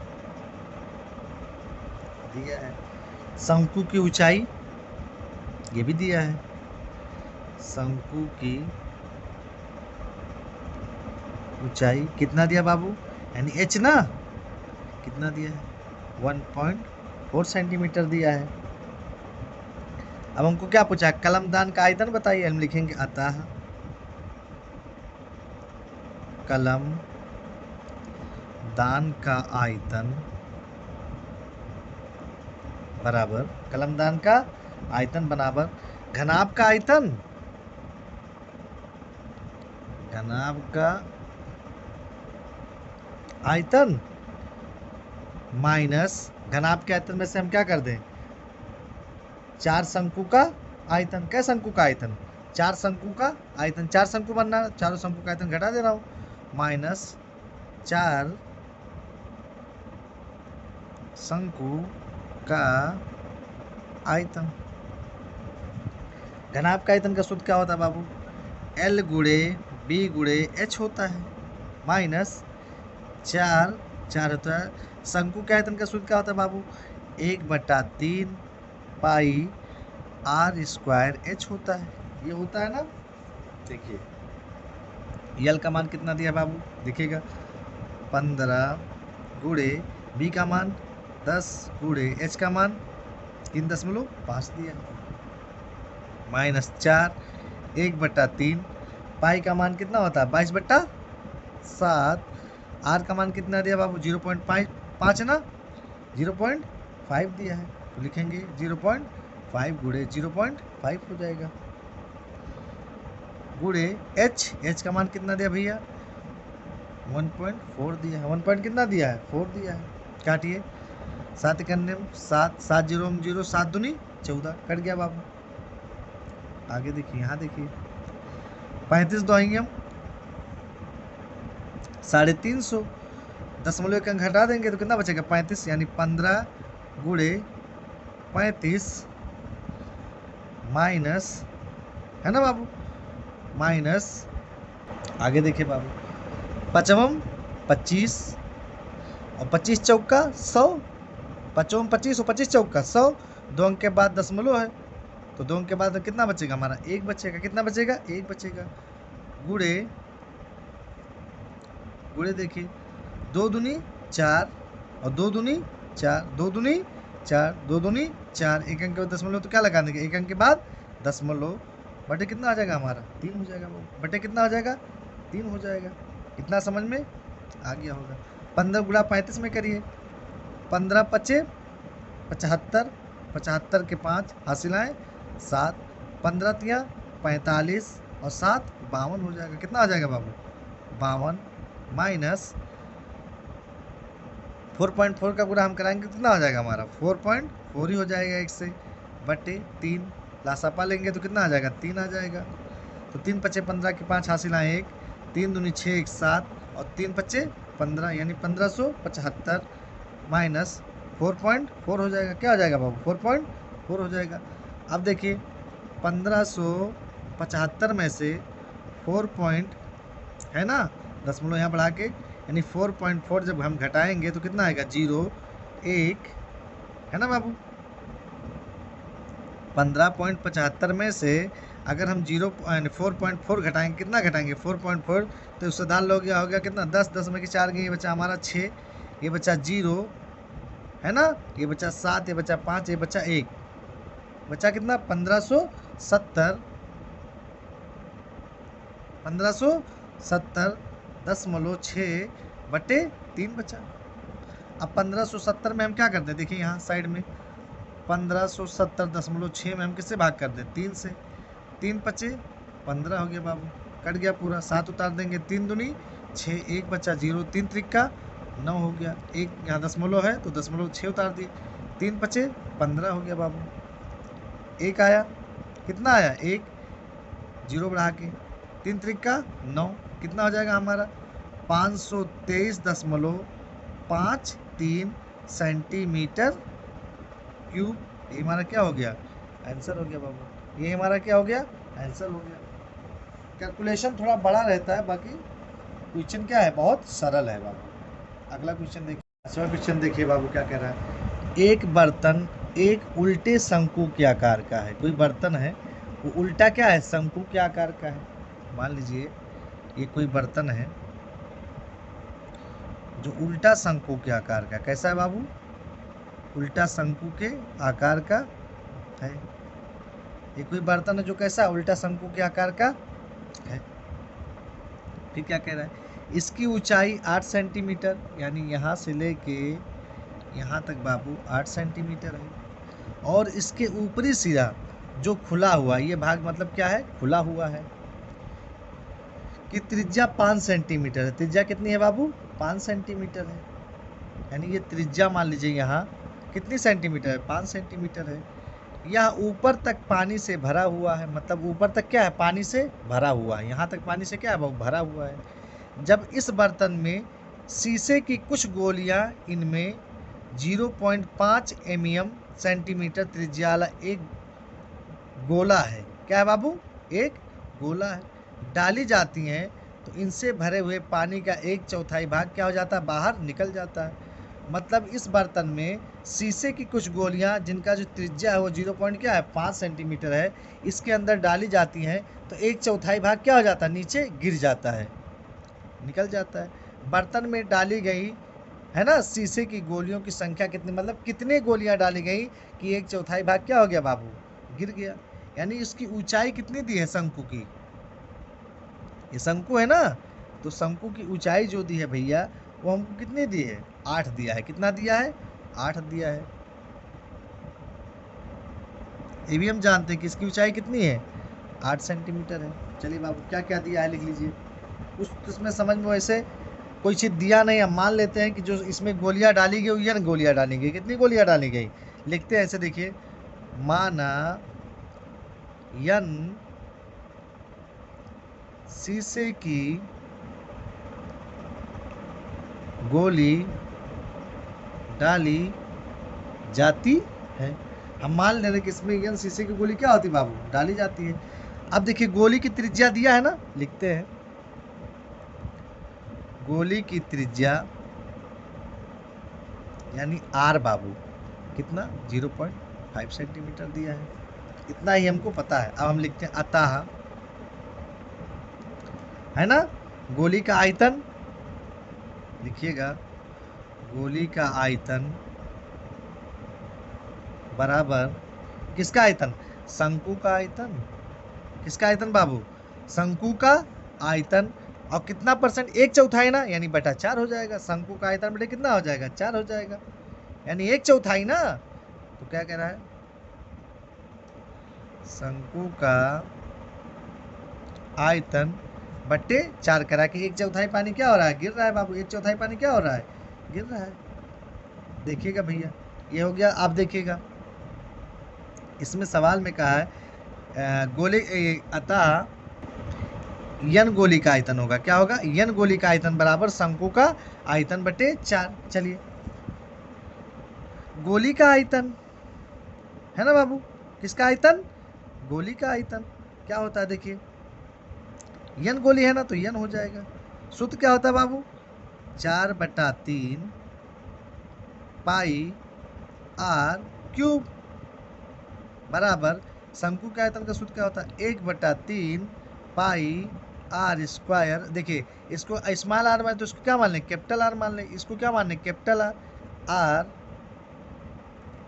दिया है। शंकु की ऊंचाई ये भी दिया है। शंकु की ऊंचाई कितना दिया बाबू? यानी H ना, कितना दिया है? 1.4 सेंटीमीटर दिया है। अब हमको क्या पूछा है? कलमदान का आयतन बताइए। हम लिखेंगे अतः कलमदान का आयतन बराबर, कलमदान का आयतन बराबर घनाभ का आयतन, घनाभ का आयतन माइनस घनाभ के आयतन में से हम क्या कर दें? 4 शंकु का आयतन। क्या शंकु का आयतन? 4 शंकु का आयतन। 4 शंकु बनना, चारों शंकु का आयतन घटा दे रहा हूं। माइनस 4 शंकु का आयतन। घनाभ का आयतन का सूत्र क्या होता है बाबू? L गुणे B गुणे H होता है। माइनस 4 होता है। शंकु के आयतन का सूत्र क्या होता है बाबू? 1/3 पाई R स्क्वायर H होता है। ये होता है ना। देखिए L का मान कितना दिया बाबू? देखिएगा 15 गुणे B का मान 10 गुणे H का मान 3.5 दिया। माइनस 4 1/3 पाई का मान कितना होता है? 22/7। R का मान कितना दिया बाबू? 0.5 है ना, 0.5 दिया है तो लिखेंगे 0.5 गुणे 0.5 हो जाएगा। गुणे H का मान कितना दिया भैया? 1.4 दिया है। 1 पॉइंट कितना दिया है? 4 दिया है। काटिए 7 करने 7 7 0 0 7 दूनी 14 कट गया बाबू। आगे देखिए, यहाँ देखिए 35 दोएंगे हम 350, 0.1 अंक घटा देंगे तो कितना बचेगा? 35 यानी 15 गुणे 35 माइनस, है ना बाबू, माइनस आगे देखिए बाबू 5 25 और 25 चौका 100, 5 25 और 25 चौका 100। 2 अंक के बाद दशमलव है तो 2 अंक के बाद कितना बचेगा हमारा? 1 बचेगा। कितना बचेगा? 1 बचेगा। गुणे देखिए 2 दूनी 4 और 2 दूनी 4, 2 दूनी 4, 2 दूनी 4। 1 अंक के बाद दशमलव तो क्या लगा देंगे? 1 अंक के बाद दशमलव बटे कितना आ जाएगा हमारा? 3 हो जाएगा। बटे कितना हो जाएगा? 3 हो जाएगा। कितना समझ में आ गया होगा? 15 गुणा 35 में करिए। 15 पचे 75, 75 के 5 हासिल आए 7, 15 तिया 45 और 7 52 हो जाएगा। कितना आ जाएगा बाबू? 52 माइनस 4.4 का पूरा हम कराएंगे कितना हो जाएगा हमारा 4.4 ही हो जाएगा 1 से बटे 3। लासापा लेंगे तो कितना आ जाएगा 3 आ जाएगा। तो 3 पचे 15 के 5 हासिल आए 1, 3 दूनी 6 1 7 और 3 पचे 15 यानी 1575 माइनस 4.4 हो जाएगा। क्या हो जाएगा बाबू 4.4 हो जाएगा। अब देखिए 1575 में से 4 पॉइंट है ना दशमलव यहाँ बढ़ा के यानी 4.4 जब हम घटाएंगे तो कितना आएगा 0 1 है ना बाबू। 15.75 में से अगर हम 4.4 घटाएंगे कितना घटाएंगे 4.4 तो उससे दाल हो गया कितना 10 10 में के 4 गए, ये बचा हमारा 6, ये बचा 0 है ना, ये बचा 7, ये बचा 5, ये बचा 1, बचा कितना 1570.6 बटे 3 बचा। अब 1570 में हम क्या करते हैं देखिए यहाँ साइड में 1570.6 में हम किससे भाग कर दें 3 से। 3 पचे 15 हो गया बाबू, कट गया पूरा, 7 उतार देंगे, 3 दूनी 6, 1 बचा 0, 3 त्रिका 9 हो गया, 1 यहाँ दशमलव है तो दशमलव 6 उतार दिए, 3 पचे 15 हो गया बाबू। 1 आया कितना आया 1, 0 बढ़ा के 3 त्रिका 9 कितना हो जाएगा हमारा 523.53 सेंटीमीटर क्यूब। ये हमारा क्या हो गया आंसर हो गया बाबू, ये हमारा क्या हो गया आंसर हो गया। कैलकुलेशन थोड़ा बड़ा रहता है, बाकी क्वेश्चन क्या है बहुत सरल है बाबू। अगला क्वेश्चन देखिए, 10वां क्वेश्चन देखिए बाबू क्या कह रहा है। एक बर्तन एक उल्टे शंकु के आकार का है। कोई बर्तन है वो उल्टा क्या है शंकु के आकार का है। मान लीजिए ये कोई बर्तन है जो उल्टा शंकु के आकार का, कैसा है बाबू उल्टा शंकु के आकार का है। ये कोई बर्तन है जो कैसा उल्टा शंकु के आकार का है। फिर क्या कह रहा है, इसकी ऊंचाई 8 सेंटीमीटर यानी यहाँ से लेके यहाँ तक बाबू 8 सेंटीमीटर है, और इसके ऊपरी सिरा जो खुला हुआ ये भाग मतलब क्या है खुला हुआ है, कि त्रिज्या 5 सेंटीमीटर है। त्रिज्या कितनी है बाबू 5 सेंटीमीटर है, यानी ये त्रिज्या मान लीजिए यहाँ कितनी सेंटीमीटर है 5 सेंटीमीटर है। यह ऊपर तक पानी से भरा हुआ है, मतलब ऊपर तक क्या है पानी से भरा हुआ है, यहाँ तक पानी से क्या है बाबू भरा हुआ है। जब इस बर्तन में शीशे की कुछ गोलियाँ इनमें 0.5 mm सेंटीमीटर त्रिज्या वाला एक गोला है, क्या है बाबू एक गोला है, डाली जाती हैं तो इनसे भरे हुए पानी का 1/4 भाग क्या हो जाता है बाहर निकल जाता है। मतलब इस बर्तन में शीशे की कुछ गोलियां जिनका जो त्रिज्या है वो 0.5 सेंटीमीटर है, इसके अंदर डाली जाती हैं तो 1/4 भाग क्या हो जाता है नीचे गिर जाता है निकल जाता है। बर्तन में डाली गई है ना शीशे की गोलियों की संख्या कितनी, मतलब कितने गोलियां डाली गई कि 1/4 भाग क्या हो गया बाबू गिर गया। यानी इसकी ऊंचाई कितनी दी है शंकु की, ये शंकु है ना, तो शंकु की ऊंचाई जो दी है भैया वो हमको कितनी दी है 8 दिया है। कितना दिया है 8 दिया है। ये भी हम जानते हैं कि इसकी ऊंचाई कितनी है 8 सेंटीमीटर है। चलिए बाबू क्या क्या दिया है लिख लीजिए। कुछ इसमें समझ में वैसे कोई चीज़ दिया नहीं, हम मान लेते हैं कि जो इसमें गोलियां डाली गई यन गोलियां डाली गई, कितनी गोलियां डाली गई लिखते हैं ऐसे देखिए, माना यन शीशे की गोली डाली जाती है। हम मान ले रहे कि इसमें यन शीशे की गोली क्या होती है बाबू डाली जाती है। अब देखिए गोली की त्रिज्या दिया है ना, लिखते हैं गोली की त्रिज्या यानी आर बाबू कितना 0.5 सेंटीमीटर दिया है, इतना ही हमको पता है। अब हम लिखते हैं अतः है ना गोली का आयतन, लिखिएगा गोली का आयतन बराबर किसका आयतन शंकु का आयतन, किसका आयतन बाबू शंकु का आयतन, और कितना परसेंट 1/4 ना यानी बटा 4 हो जाएगा। शंकु का आयतन बटे कितना हो जाएगा 4 हो जाएगा, यानी 1/4 ना। तो क्या कह रहा है शंकु का आयतन बट्टे 4 करा के 1/4 पानी क्या हो रहा है, गिर रहा है बाबू। 1/4 पानी क्या हो रहा है, गिर रहा है। देखिएगा भैया, ये हो गया। आप देखिएगा इसमें सवाल में कहा है गोले अतः यन गोली का आयतन होगा, क्या होगा, यन गोली का आयतन बराबर शंकु का आयतन बटे 4। चलिए, गोली का आयतन है ना बाबू, किसका आयतन, गोली का आयतन क्या होता है, देखिए यन गोली है ना तो यन हो जाएगा। सूत्र क्या होता है बाबू, 4/3 पाई आर क्यूब बराबर शंकु के आयतन का सूत्र क्या होता है, 1/3 पाई आर स्क्वायर। देखिए इसको स्मॉल आर मान तो इसको क्या मान लें, कैपिटल आर मान लें। इसको क्या मान लें, कैपिटल आर। आर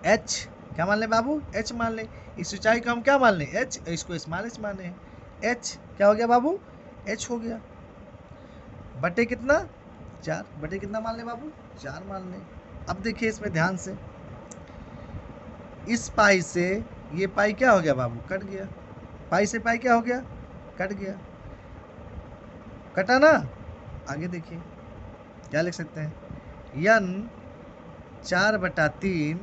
एच क्या मान लें बाबू, एच मान लें। इस ऊंचाई को हम क्या मान लें, एच। इसको स्मॉल एच माने हैं, एच क्या हो गया बाबू, एच हो गया। बटे कितना, 4। बटे कितना मान लें बाबू, 4 मान लें। अब देखिए इसमें ध्यान से, इस पाई से ये पाई क्या हो गया बाबू, कट गया। पाई से पाई क्या हो गया, कट गया, कटा ना। आगे देखिए क्या लिख सकते हैं, यन 4/3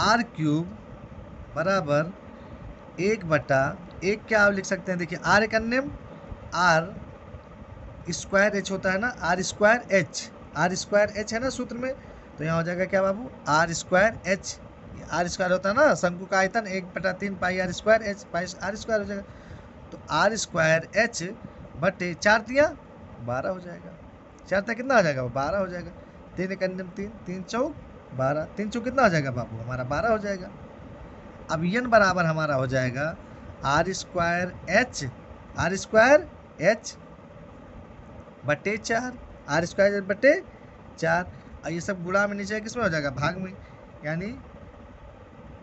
आर क्यूब बराबर 1/1 क्या आप लिख सकते हैं, देखिए आर एक अन्य आर स्क्वायर एच होता है ना, R square H. R square H है ना सूत्र में, तो यहाँ हो जाएगा क्या बाबू, R square H. R square होता है ना शंकु का आयतन, 1/3 pi R square H, pi R square हो जाएगा। तो आर स्क्वायर एच बटे 4 दिया 12 हो जाएगा। 4 तक कितना हो जाएगा, 12 हो जाएगा। 3 एक अन्य 3, 3 चौक 12, 3 चौक कितना हो जाएगा बाबू, हमारा 12 हो जाएगा। अब यन बराबर हमारा हो जाएगा आर स्क्वायर एच बटे 4, आर स्क्वायर बटे 4। और ये सब गुणा में नीचे किसमें हो जाएगा, भाग में, यानी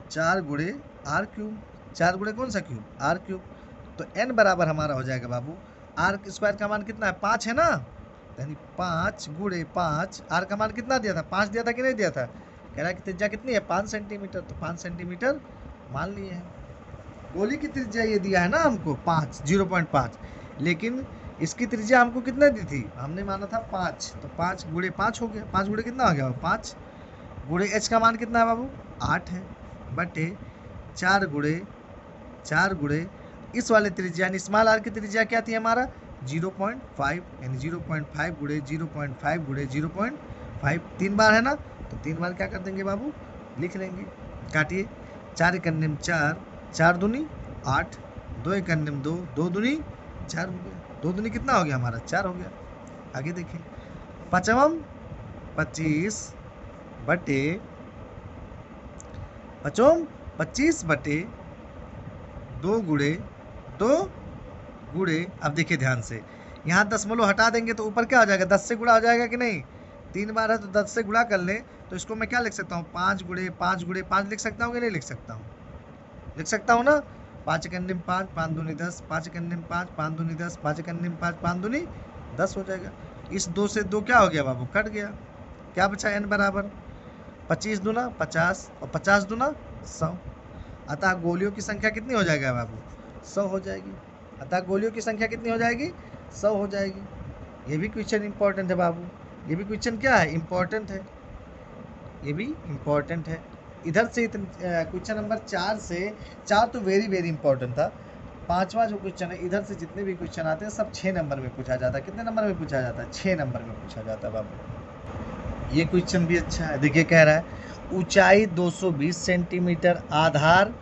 4 गुणे आर क्यूब। 4 गुणे कौन सा क्यूब, आर क्यूब। तो एन बराबर हमारा हो जाएगा बाबू, आर स्क्वायर का मान कितना है, 5 है ना, यानी 5 गुणे 5। आर का मान कितना दिया था, 5 दिया था कि नहीं दिया था, कह रहा है कि त्रिज्या कितनी है, 5 सेंटीमीटर। तो 5 सेंटीमीटर मान लिए हैं। गोली की त्रिज्या ये दिया है ना हमको 5, 0.5, लेकिन इसकी त्रिज्या हमको कितना दी थी, हमने माना था 5। तो 5 गुणे 5 हो गया, 5 गुणे कितना हो गया, 5 गुणे एच का मान कितना है बाबू, 8 है, बटे 4 गुणे इस वाले त्रिज्या यानी स्मॉल आर की त्रिज्या क्या थी हमारा, 0.5, यानी 0.5 गुणे 0.5 गुणे 0.5, 3 बार है ना, तो 3 बार क्या कर देंगे बाबू, लिख लेंगे। काटिए, 4 एक अन्यम 4, 4 दूनी 8, 2 एक अन्यम 2, 2 दूनी 4 हो गया। 2 दूनी कितना हो गया हमारा, 4 हो गया। आगे देखिए, 5 25 बटे 2 गुणे, अब देखिए ध्यान से, यहाँ दशमलव हटा देंगे तो ऊपर क्या हो जाएगा, 10 से गुणा हो जाएगा कि नहीं। 3 बार है तो 10 से गुणा कर लें, तो इसको मैं क्या लिख सकता हूँ, 5 गुणे 5 गुणे 5 लिख सकता हूँ कि नहीं लिख सकता हूँ, लिख सकता हूँ ना। 5 एक अन्यम 5, 5 दूनी 10, 5 एक अन्यम 5, 5 दूनी 10, 5 एक अन्यम 5, 5 दूनी 10 हो जाएगा। इस 2 से 2 क्या हो गया बाबू, कट गया। क्या बचा, n बराबर 25 दूना 50 और 50 दूना 100। अतः गोलियों की संख्या कितनी हो जाएगा बाबू, 100 हो जाएगी। अतः गोलियों की संख्या कितनी हो जाएगी, 100 हो जाएगी। ये भी क्वेश्चन इंपॉर्टेंट है बाबू, ये भी क्वेश्चन क्या है, इंपॉर्टेंट है, ये भी इंपॉर्टेंट है। इधर से क्वेश्चन नंबर 4 से 4 तो वेरी वेरी इंपॉर्टेंट था। 5वां जो क्वेश्चन है, इधर से जितने भी क्वेश्चन आते हैं सब 6 नंबर में पूछा जाता है। कितने नंबर में पूछा जाता है, 6 नंबर में पूछा जाता है बाबू। ये क्वेश्चन भी अच्छा है, देखिए कह रहा है ऊंचाई 220 सेंटीमीटर, आधार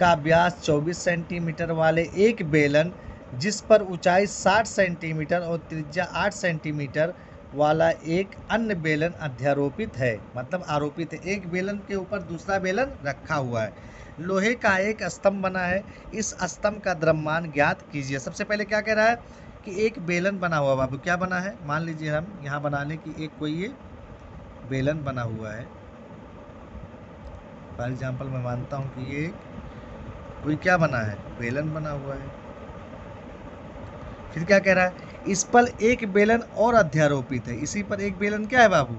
का व्यास 24 सेंटीमीटर वाले एक बेलन जिस पर ऊंचाई 60 सेंटीमीटर और त्रिज्या 8 सेंटीमीटर वाला एक अन्य बेलन अध्यारोपित है, मतलब आरोपित है। एक बेलन के ऊपर दूसरा बेलन रखा हुआ है। लोहे का एक स्तंभ बना है, इस स्तंभ का द्रव्यमान ज्ञात कीजिए। सबसे पहले क्या कह रहा है कि एक बेलन बना हुआ, बाबू क्या बना है, मान लीजिए हम यहाँ बना लें कि एक कोई ये बेलन बना हुआ है। फॉर एग्जाम्पल मैं मानता हूँ कि ये कोई क्या बना है, बेलन बना हुआ है। फिर क्या कह रहा है, इस पर एक बेलन और अध्यारोपित है। इसी पर एक बेलन क्या है बाबू,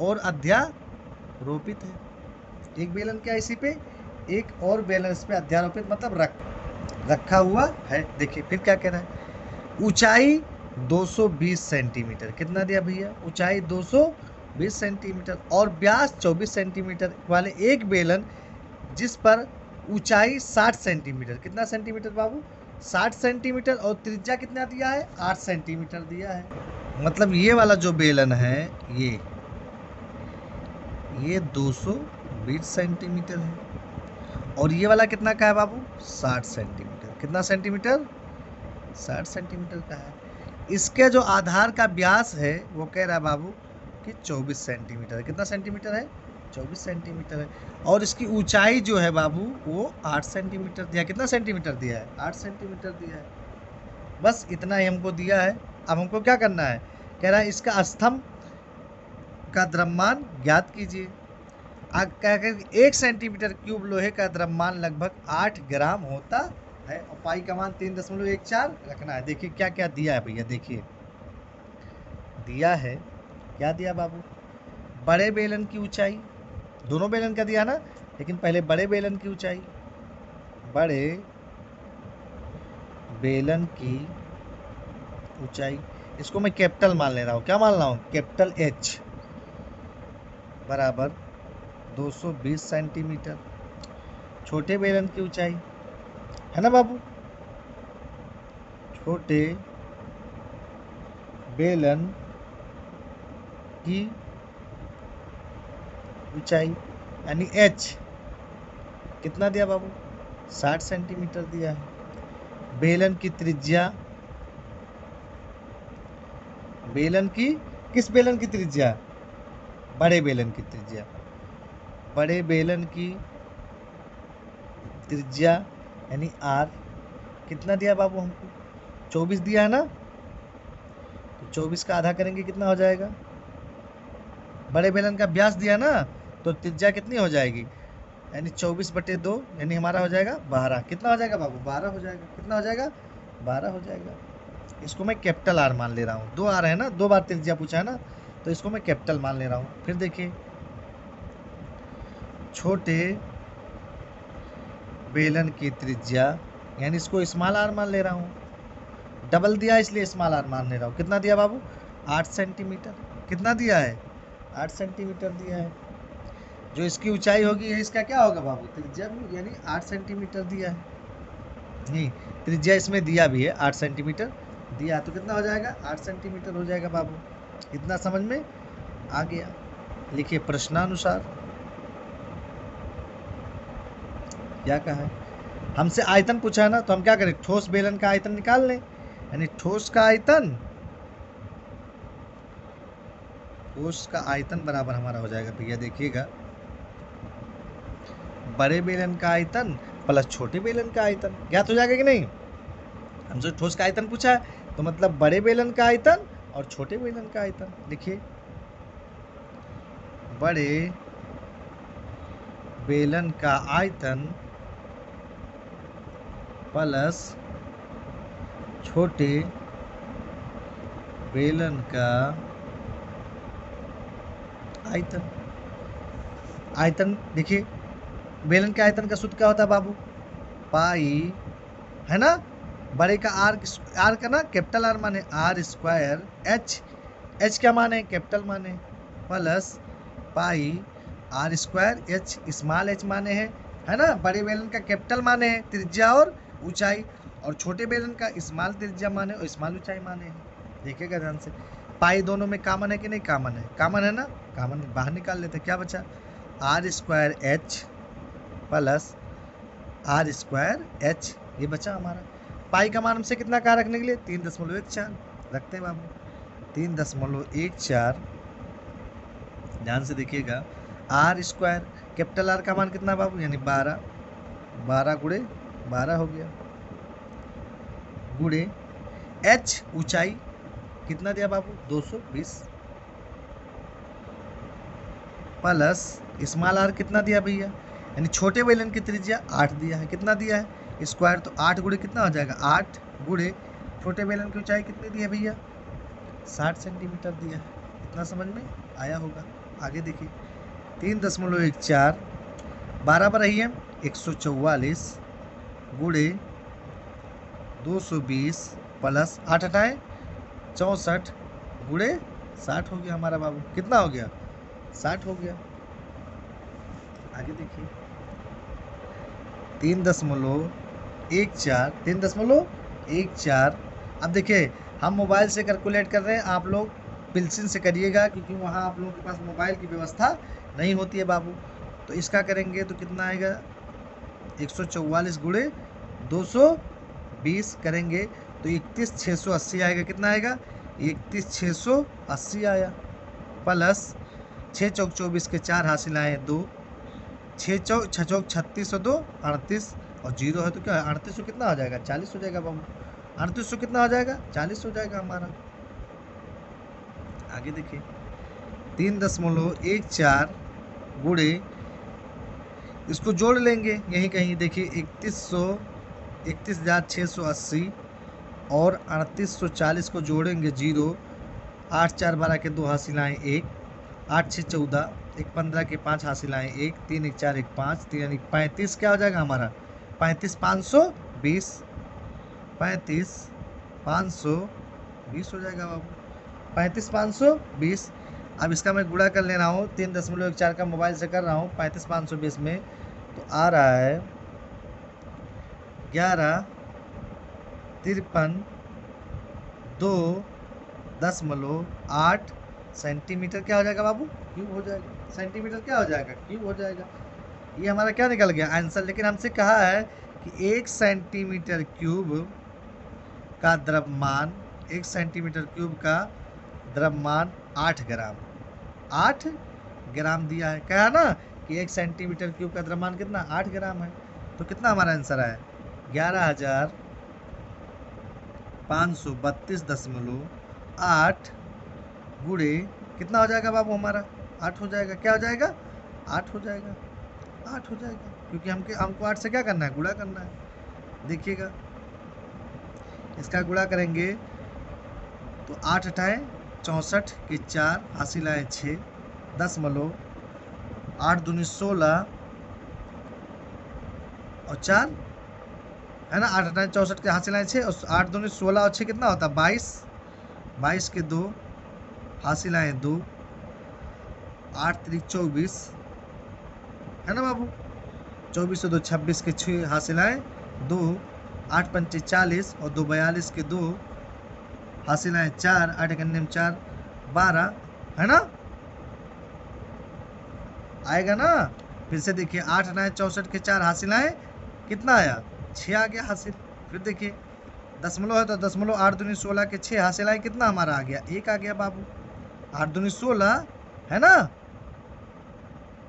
और अध्यारोपित है। एक बेलन क्या है, इसी पे एक और बेलन इस पे अध्यारोपित मतलब रखा हुआ है। देखिए फिर क्या कह रहा है, ऊंचाई 220 सेंटीमीटर, कितना दिया भैया, ऊंचाई 220 सेंटीमीटर और व्यास 24 सेंटीमीटर वाले एक बेलन जिस पर ऊंचाई 60 सेंटीमीटर, कितना सेंटीमीटर बाबू, 60 सेंटीमीटर, और त्रिज्या कितना दिया है, 8 सेंटीमीटर दिया है। मतलब ये वाला जो बेलन है ये 220 सेंटीमीटर है और ये वाला कितना का है बाबू, 60 सेंटीमीटर, कितना सेंटीमीटर, 60 सेंटीमीटर का है। इसके जो आधार का व्यास है वो कह रहा है बाबू कि 24 सेंटीमीटर है, कितना सेंटीमीटर है, 24 सेंटीमीटर है, और इसकी ऊंचाई जो है बाबू वो 8 सेंटीमीटर दिया, कितना सेंटीमीटर दिया है, 8 सेंटीमीटर दिया है। बस इतना ही हमको दिया है। अब हमको क्या करना है, कह रहा है इसका स्तंभ का द्रव्यमान ज्ञात कीजिए। एक सेंटीमीटर क्यूब लोहे का द्रव्यमान लगभग 8 ग्राम होता है और पाई का मान 3.14 रखना है। देखिए क्या क्या दिया है भैया, देखिए दिया है, क्या दिया बाबू, बड़े बेलन की ऊंचाई, दोनों बेलन का दिया ना, लेकिन पहले बड़े बेलन की ऊंचाई, बड़े बेलन की ऊंचाई, इसको मैं कैपिटल मान ले रहा हूँ, क्या मान रहा हूँ, कैपिटल एच बराबर 220 सेंटीमीटर। छोटे बेलन की ऊंचाई है ना बाबू, छोटे बेलन की ऊंचाई यानी एच कितना दिया बाबू, 60 सेंटीमीटर दिया है। बेलन की त्रिज्या, बेलन की, किस बेलन की त्रिज्या, बड़े बेलन की त्रिज्या, बड़े बेलन की त्रिज्या यानी आर कितना दिया बाबू हमको, 24 दिया है ना, तो 24 का आधा करेंगे कितना हो जाएगा, बड़े बेलन का व्यास दिया ना, तो त्रिज्या कितनी हो जाएगी, यानी 24/2 यानी हमारा हो जाएगा 12, कितना हो जाएगा बाबू, 12 हो जाएगा, कितना हो जाएगा, 12 हो जाएगा। इसको मैं कैपिटल आर मान ले रहा हूँ, 2 आर है ना, 2 बार त्रिज्या पूछा है ना, तो इसको मैं कैपिटल मान ले रहा हूँ। फिर देखिए छोटे बेलन की त्रिज्या यानी इसको स्मॉल आर मान ले रहा हूँ, डबल दिया इसलिए स्मॉल आर मान ले रहा हूँ। कितना दिया बाबू, 8 सेंटीमीटर, कितना दिया है, 8 सेंटीमीटर दिया है। जो इसकी ऊंचाई होगी है इसका क्या होगा बाबू, त्रिज्या भी, यानी 8 सेंटीमीटर दिया है, नहीं त्रिज्या इसमें दिया भी है 8 सेंटीमीटर दिया, तो कितना हो जाएगा, 8 सेंटीमीटर हो जाएगा बाबू। इतना समझ में आ गया। लिखिए प्रश्नानुसार क्या कहा है, हमसे आयतन पूछा है ना, तो हम क्या करें, ठोस बेलन का आयतन निकाल लें, यानी ठोस का आयतन बराबर हमारा हो जाएगा भैया, देखिएगा बड़े बेलन का आयतन प्लस छोटे बेलन का आयतन, ज्ञात हो जाएगा कि नहीं। हमसे ठोस का आयतन पूछा है तो मतलब बड़े बेलन का आयतन और छोटे बेलन का आयतन। लिखिए बड़े बेलन का आयतन प्लस छोटे बेलन का आयतन। आयतन देखिए बेलन के आयतन का सूत्र क्या होता है बाबू, पाई है ना, बड़े का आर का ना कैपिटल आर माने आर स्क्वायर, एच क्या माने, कैपिटल माने, plus pi R square H small H माने है ना। बड़े बेलन का कैपिटल माने है त्रिज्या और ऊंचाई, और छोटे बेलन का स्मॉल त्रिज्या माने और स्मॉल ऊंचाई माने है। देखिएगा ध्यान से, पाई दोनों में कॉमन है कि नहीं, कॉमन है, कॉमन है ना, कॉमन बाहर निकाल लेते, क्या बचा, R square H plus R square H, ये बचा हमारा। पाई का मान हमसे कितना कहा रखने के लिए, 3.14 रखते हैं बाबू, 3.14। ध्यान से देखिएगा, आर स्क्वायर कैपिटल आर का मान कितना बाबू, यानी 12, 12 गुणे 12 हो गया, गुणे एच ऊंचाई कितना दिया बाबू, 220, प्लस स्मॉल आर कितना दिया भैया, यानी छोटे बेलन की त्रिज्या 8 दिया है, कितना दिया है, स्क्वायर, तो 8 गुणे कितना हो जाएगा, 8 गुणे छोटे बेलन की ऊंचाई कितनी दी है भैया, 60 सेंटीमीटर दिया है। इतना समझ में आया होगा। आगे देखिए 3.14 12 पर रही है 144 गुणे 220 प्लस 8 हटाएं 64 गुणे 60 हो गया हमारा बाबू। कितना हो गया? 60 हो गया। आगे देखिए 3.14। अब देखिए हम मोबाइल से कैलकुलेट कर रहे हैं, आप लोग पेंसिल से करिएगा क्योंकि वहाँ आप लोगों के पास मोबाइल की व्यवस्था नहीं होती है बाबू। तो इसका करेंगे तो कितना आएगा? 144 गुणे 220 करेंगे तो 31,680 आएगा। कितना आएगा? 31,680 आया। प्लस 6 चौक 24 के 4 हासिल आए 2, 6 चौक 36 और 2 38 और 0 है तो क्या है? 38 कितना हो जाएगा? 40 हो जाएगा बाबू। 38 कितना हो जाएगा? 40 हो जाएगा हमारा। आगे देखिए 3.14 गुणे, इसको जोड़ लेंगे यहीं कहीं। देखिए 31,680 और 3840 को जोड़ेंगे 0, 8 4 12 के 2 हासिल आए 1, 8 6 14, 1 15 के 5 हासिल आए 1, 3 1 4 1 5, 3 1 35 क्या हो जाएगा हमारा? 35,520 35,520 हो जाएगा बाबू। 35,520। अब इसका मैं गुणा कर ले रहा हूँ, 3.14 का मोबाइल से कर रहा हूँ 35,520 में, तो आ रहा है 11,53,2.8 सेंटीमीटर क्या हो जाएगा बाबू? क्यूब हो जाएगा। सेंटीमीटर क्या हो जाएगा? क्यूब हो जाएगा। ये हमारा क्या निकल गया? आंसर। लेकिन हमसे कहा है कि 1 सेंटीमीटर क्यूब का द्रव्यमान, 1 सेंटीमीटर क्यूब का द्रव्यमान 8 ग्राम, 8 ग्राम दिया है। कहा ना कि 1 सेंटीमीटर क्यूब का द्रव्यमान कितना? 8 ग्राम है। तो कितना हमारा आंसर है? 11,532.8 गुणे कितना हो जाएगा बाबू हमारा? 8 हो जाएगा। क्या हो जाएगा? 8 हो जाएगा। 8 हो जाएगा क्योंकि हमको 8 से क्या करना है? गुणा करना है। देखिएगा इसका गुणा करेंगे तो 8 हटाएं 64 के 4 हासिल आए 6, 8 दूनी 16 और 4 है ना। 8 हटाएं 64 के हासिल आए 6 और 8 दूनी 16 और 6 कितना होता है? 22, 22 के 2 हासिल आए 2, 8 3 24 है ना बाबू। 24 से 2 26 के 6 हासिल आए 2, 8 पंचे 40 और 2 42 के 2 हासिल आए 4, 8 गन्ने में 4 12 है ना। आएगा ना। फिर से देखिए 8 हटाएं 64 के 4 हासिल आए कितना आया? 6 आ गया हासिल। फिर देखिए दशमलव है तो दशमलव 8 दूनी 16 के 6 हासिल आए कितना हमारा आ गया? 1 आ गया बाबू। 8 दूनी 16 है ना,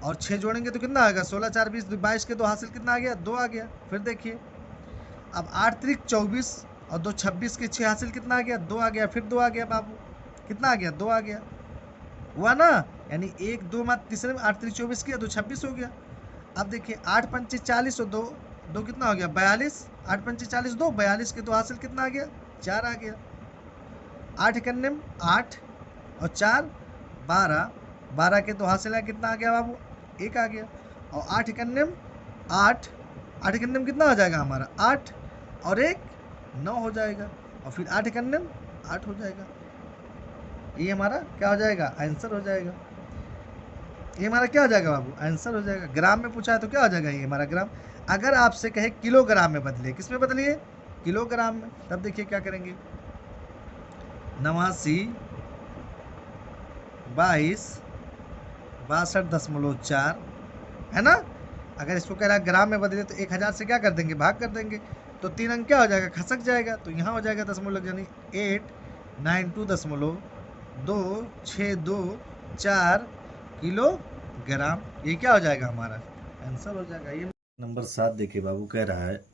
और 6 जोड़ेंगे तो कितना आएगा? 16 4 20, 22 के 2 हासिल कितना आ गया? 2 आ गया। फिर देखिए अब 8 3 24 और 2 26 के 6 हासिल कितना आ गया? 2 आ गया। फिर 2 आ गया बाबू। कितना आ गया? 2 आ गया। हुआ ना। यानी 1 2 मात्र तीसरे में 8 3 24 किया 2 26 हो गया। अब देखिए 8 पंचे 40 और 2 2 कितना हो गया? 42, 8 पंचे 40 2 42 के 2 हासिल कितना आ गया? 4 आ गया। 8 इकन्ने 8 और 4 12, 12 के 2 हासिल है कितना आ गया बाबू? 1 आ गया। और 8 इकन्ने 8, 8 इकन्ने कितना हो जाएगा हमारा? 8 और 1 9 हो जाएगा। और फिर 8 इकन्ने 8 हो जाएगा। ये हमारा क्या हो जाएगा? आंसर हो जाएगा। ये हमारा क्या हो जाएगा बाबू? आंसर हो जाएगा। ग्राम में पूछा है तो क्या हो जाएगा? ये हमारा ग्राम। अगर आपसे कहे किलोग्राम में बदलिए, किस में बदलिए? किलोग्राम में। तब देखिए क्या करेंगे 89 22 62.4 है ना। अगर इसको कह रहा है ग्राम में बदले तो 1000 से क्या कर देंगे? भाग कर देंगे। तो 3 अंक क्या हो जाएगा? खसक जाएगा। तो यहाँ हो जाएगा दशमलव यानी 892.2624 किलोग्राम। ये क्या हो जाएगा? हमारा आंसर हो जाएगा। ये नंबर 7 देखिए बाबू कह रहा है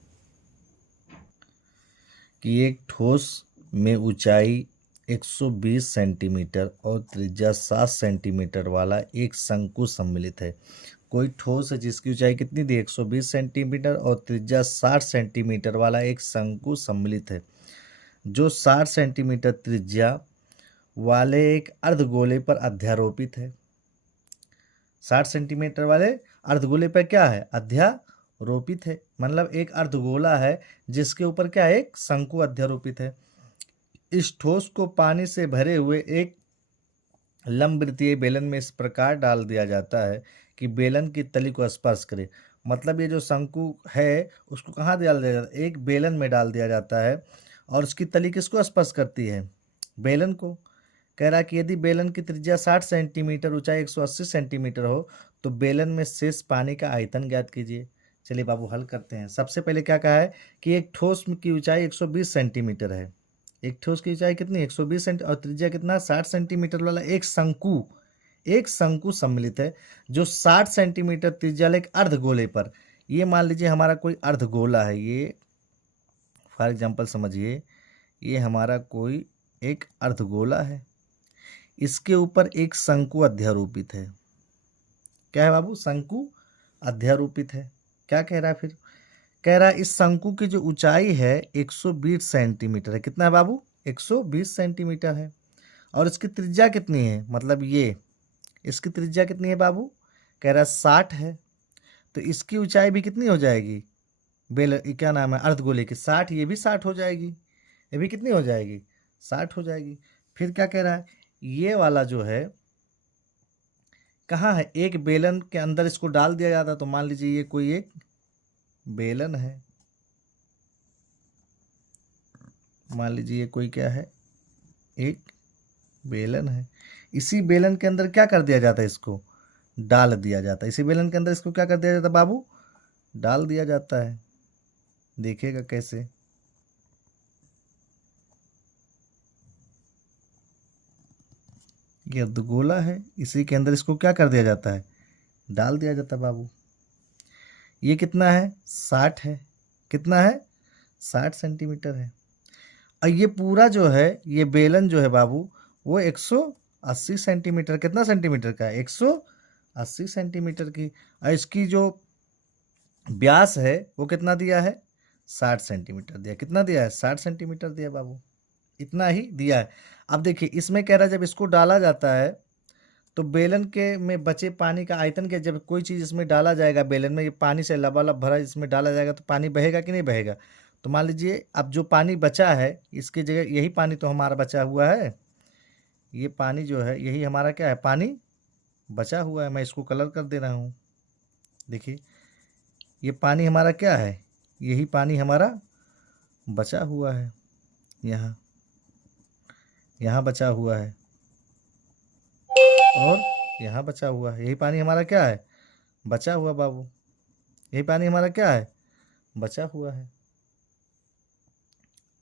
कि एक ठोस में ऊंचाई 120 सेंटीमीटर और त्रिज्या 7 सेंटीमीटर वाला एक शंकु सम्मिलित है। कोई ठोस है जिसकी ऊंचाई कितनी थी? 120 सेंटीमीटर और त्रिज्या 60 सेंटीमीटर वाला एक शंकु सम्मिलित है, जो 60 सेंटीमीटर त्रिज्या वाले एक अर्धगोले पर अध्यारोपित है। 60 सेंटीमीटर वाले अर्धगोले पर क्या है? अध्यारोपित है। मतलब एक अर्धगोला है जिसके ऊपर क्या है? एक शंकु अध्यारोपित है। इस ठोस को पानी से भरे हुए एक लंबवृत्तीय बेलन में इस प्रकार डाल दिया जाता है कि बेलन की तली को स्पर्श करे। मतलब ये जो शंकु है उसको कहाँ डाल दिया जाता है? एक बेलन में डाल दिया जाता है और उसकी तली किसको स्पर्श करती है? बेलन को। कह रहा है कि यदि बेलन की त्रिज्या 60 सेंटीमीटर, ऊंचाई 180 सेंटीमीटर हो तो बेलन में शेष पानी का आयतन ज्ञात कीजिए। चलिए बाबू हल करते हैं। सबसे पहले क्या कहा है कि एक ठोस की ऊंचाई 120 सेंटीमीटर है। एक ठोस की ऊंचाई कितनी? 120 सेंटी और त्रिज्या कितना? 60 सेंटीमीटर वाला एक शंकु सम्मिलित है जो 60 सेंटीमीटर त्रिज्या वाले एक अर्धगोले पर, ये मान लीजिए हमारा कोई अर्धगोला है, ये फॉर एग्जांपल समझिए ये हमारा कोई एक अर्धगोला है, इसके ऊपर एक शंकु अध्यारोपित है। क्या है बाबू? शंकु अध्यारोपित है। क्या कह रहा है फिर? कह रहा है इस शंकु की जो ऊंचाई है 120 सेंटीमीटर है। कितना है बाबू? 120 सेंटीमीटर है। और इसकी त्रिज्या कितनी है? मतलब ये इसकी त्रिज्या कितनी है बाबू? कह रहा है 60 है। तो इसकी ऊंचाई भी कितनी हो जाएगी? क्या नाम है अर्धगोले की? 60। ये भी 60 हो जाएगी। ये भी कितनी हो जाएगी? 60 हो जाएगी। फिर क्या कह रहा है? ये वाला जो है कहाँ है? एक बेलन के अंदर इसको डाल दिया जाता। तो मान लीजिए ये कोई एक बेलन है, मान लीजिए ये कोई क्या है? एक बेलन है। इसी बेलन के अंदर क्या कर दिया जाता है? इसको डाल दिया जाता है। इसी बेलन के अंदर इसको क्या कर दिया जाता है बाबू? डाल दिया जाता है। देखिएगा कैसे। ये अर्धगोला है, इसी के अंदर इसको क्या कर दिया जाता है? डाल दिया जाता है बाबू। ये कितना है? 60 है। कितना है? 60 सेंटीमीटर है। और ये पूरा जो है ये बेलन जो है बाबू वो 180 सेंटीमीटर, कितना सेंटीमीटर का है? 180 सेंटीमीटर की। और इसकी जो व्यास है वो कितना दिया है? 60 सेंटीमीटर दिया। कितना दिया है? 60 सेंटीमीटर दिया बाबू। इतना ही दिया है। अब देखिए इसमें कह रहा है जब इसको डाला जाता है तो बेलन के में बचे पानी का आयतन क्या? जब कोई चीज़ इसमें डाला जाएगा बेलन में, ये पानी से लबालब भरा इसमें डाला जाएगा तो पानी बहेगा कि नहीं बहेगा? तो मान लीजिए अब जो पानी बचा है इसकी जगह यही पानी तो हमारा बचा हुआ है। ये पानी जो है यही हमारा क्या है? पानी बचा हुआ है। मैं इसको कलर कर दे रहा हूँ। देखिए ये पानी हमारा क्या है? यही पानी हमारा बचा हुआ है। यहाँ यहाँ बचा हुआ है और यहाँ बचा हुआ है। यही पानी हमारा क्या है? बचा हुआ बाबू। यही पानी हमारा क्या है? बचा हुआ है।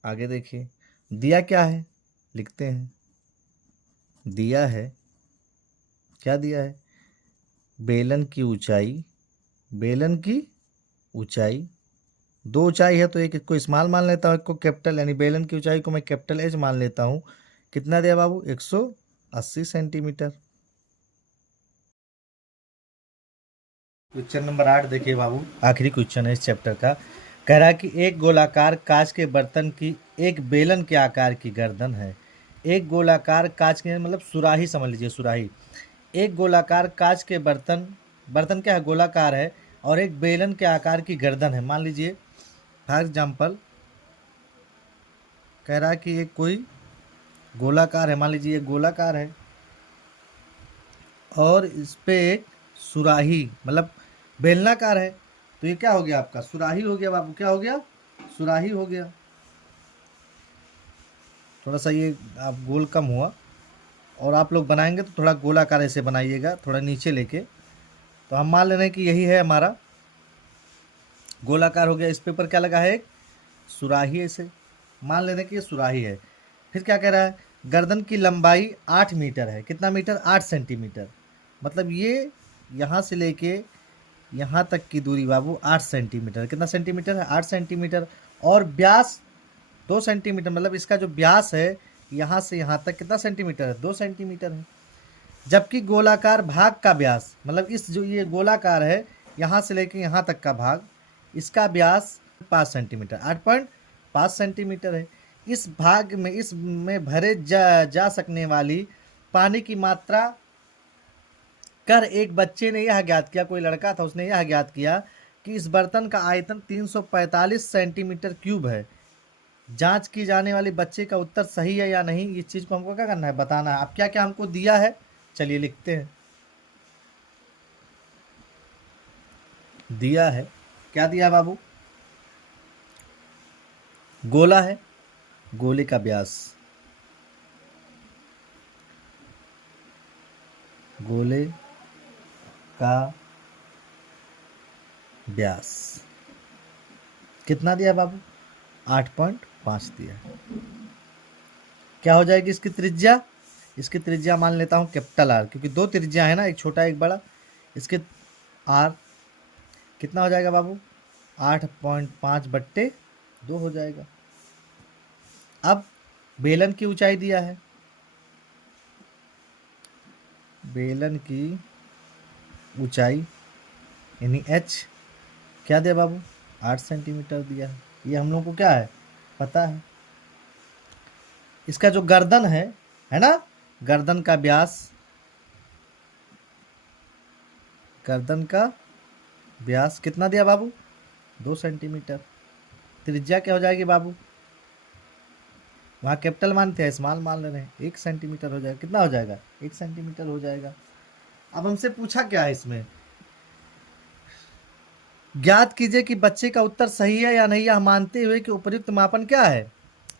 आगे देखिए दिया क्या है? लिखते हैं। दिया है, क्या दिया है? बेलन की ऊंचाई, बेलन की ऊंचाई, दो ऊंचाई है तो एक को स्मॉल मान लेता हूँ, एक को कैपिटल, यानी बेलन की ऊंचाई को मैं कैपिटल एच मान लेता हूँ। कितना दिया बाबू? 180 सेंटीमीटर। क्वेश्चन नंबर 8 देखिए बाबू, आखिरी क्वेश्चन है इस चैप्टर का। कह रहा है कि एक गोलाकार कांच के बर्तन की एक बेलन के आकार की गर्दन है। एक गोलाकार कांच के, मतलब सुराही समझ लीजिए, सुराही। एक गोलाकार कांच के बर्तन, बर्तन क्या है? गोलाकार है, और एक बेलन के आकार की गर्दन है। मान लीजिए फॉर एग्जाम्पल कह रहा है कि एक कोई गोलाकार है, मान लीजिए ये गोलाकार है और इस पे एक सुराही, मतलब बेलनाकार है, तो ये क्या हो गया? आपका सुराही हो गया बाबू। क्या हो गया? सुराही हो गया। थोड़ा सा ये आप गोल कम हुआ, और आप लोग बनाएंगे तो थोड़ा गोलाकार ऐसे बनाइएगा, थोड़ा नीचे लेके। तो हम मान ले रहे हैं कि यही है हमारा गोलाकार हो गया। इस पे पर क्या लगा है? एक सुराही। ऐसे मान ले रहे हैं कि ये सुराही है। फिर क्या कह रहा है? गर्दन की लंबाई 8 मीटर है। कितना मीटर? 8 सेंटीमीटर। मतलब ये यहाँ से लेके यहाँ तक की दूरी बाबू 8 सेंटीमीटर। कितना सेंटीमीटर है? 8 सेंटीमीटर। और व्यास 2 सेंटीमीटर, मतलब इसका जो व्यास है यहाँ से यहाँ तक कितना सेंटीमीटर है? 2 सेंटीमीटर है। जबकि गोलाकार भाग का व्यास, मतलब इस जो ये गोलाकार है यहाँ से लेके यहाँ तक का भाग, इसका व्यास 5 सेंटीमीटर, 8.5 सेंटीमीटर है। इस भाग में, इसमें भरे जा सकने वाली पानी की मात्रा कर एक बच्चे ने यह ज्ञात किया, कोई लड़का था उसने यह ज्ञात किया कि इस बर्तन का आयतन 345 सेंटीमीटर क्यूब है, जांच की जाने वाली बच्चे का उत्तर सही है या नहीं, इस चीज़ को हमको क्या करना है, बताना है। अब क्या क्या हमको दिया है, चलिए लिखते हैं। दिया है, क्या दिया है बाबू? गोला है, गोले का व्यास, गोले का व्यास कितना दिया बाबू? 8.5 दिया है। क्या हो जाएगी इसकी त्रिज्या? इसकी त्रिज्या मान लेता हूँ कैपिटल आर, क्योंकि दो त्रिज्या है ना, एक छोटा एक बड़ा। इसके आर कितना हो जाएगा बाबू? 8.5/2 हो जाएगा। अब बेलन की ऊंचाई दिया है, बेलन की ऊंचाई यानी एच क्या दिया बाबू? 8 सेंटीमीटर दिया है। ये हम लोग को क्या है, पता है। इसका जो गर्दन है ना, गर्दन का व्यास, गर्दन का व्यास कितना दिया बाबू? 2 सेंटीमीटर। त्रिज्या क्या हो जाएगी बाबू? वहाँ कैपिटल मानते हैं, स्मॉल मान ले रहे हैं, 1 सेंटीमीटर हो जाएगा। कितना हो जाएगा? 1 सेंटीमीटर हो जाएगा। अब हमसे पूछा क्या है इसमें, ज्ञात कीजिए कि बच्चे का उत्तर सही है या नहीं, यह मानते हुए कि उपयुक्त मापन क्या है?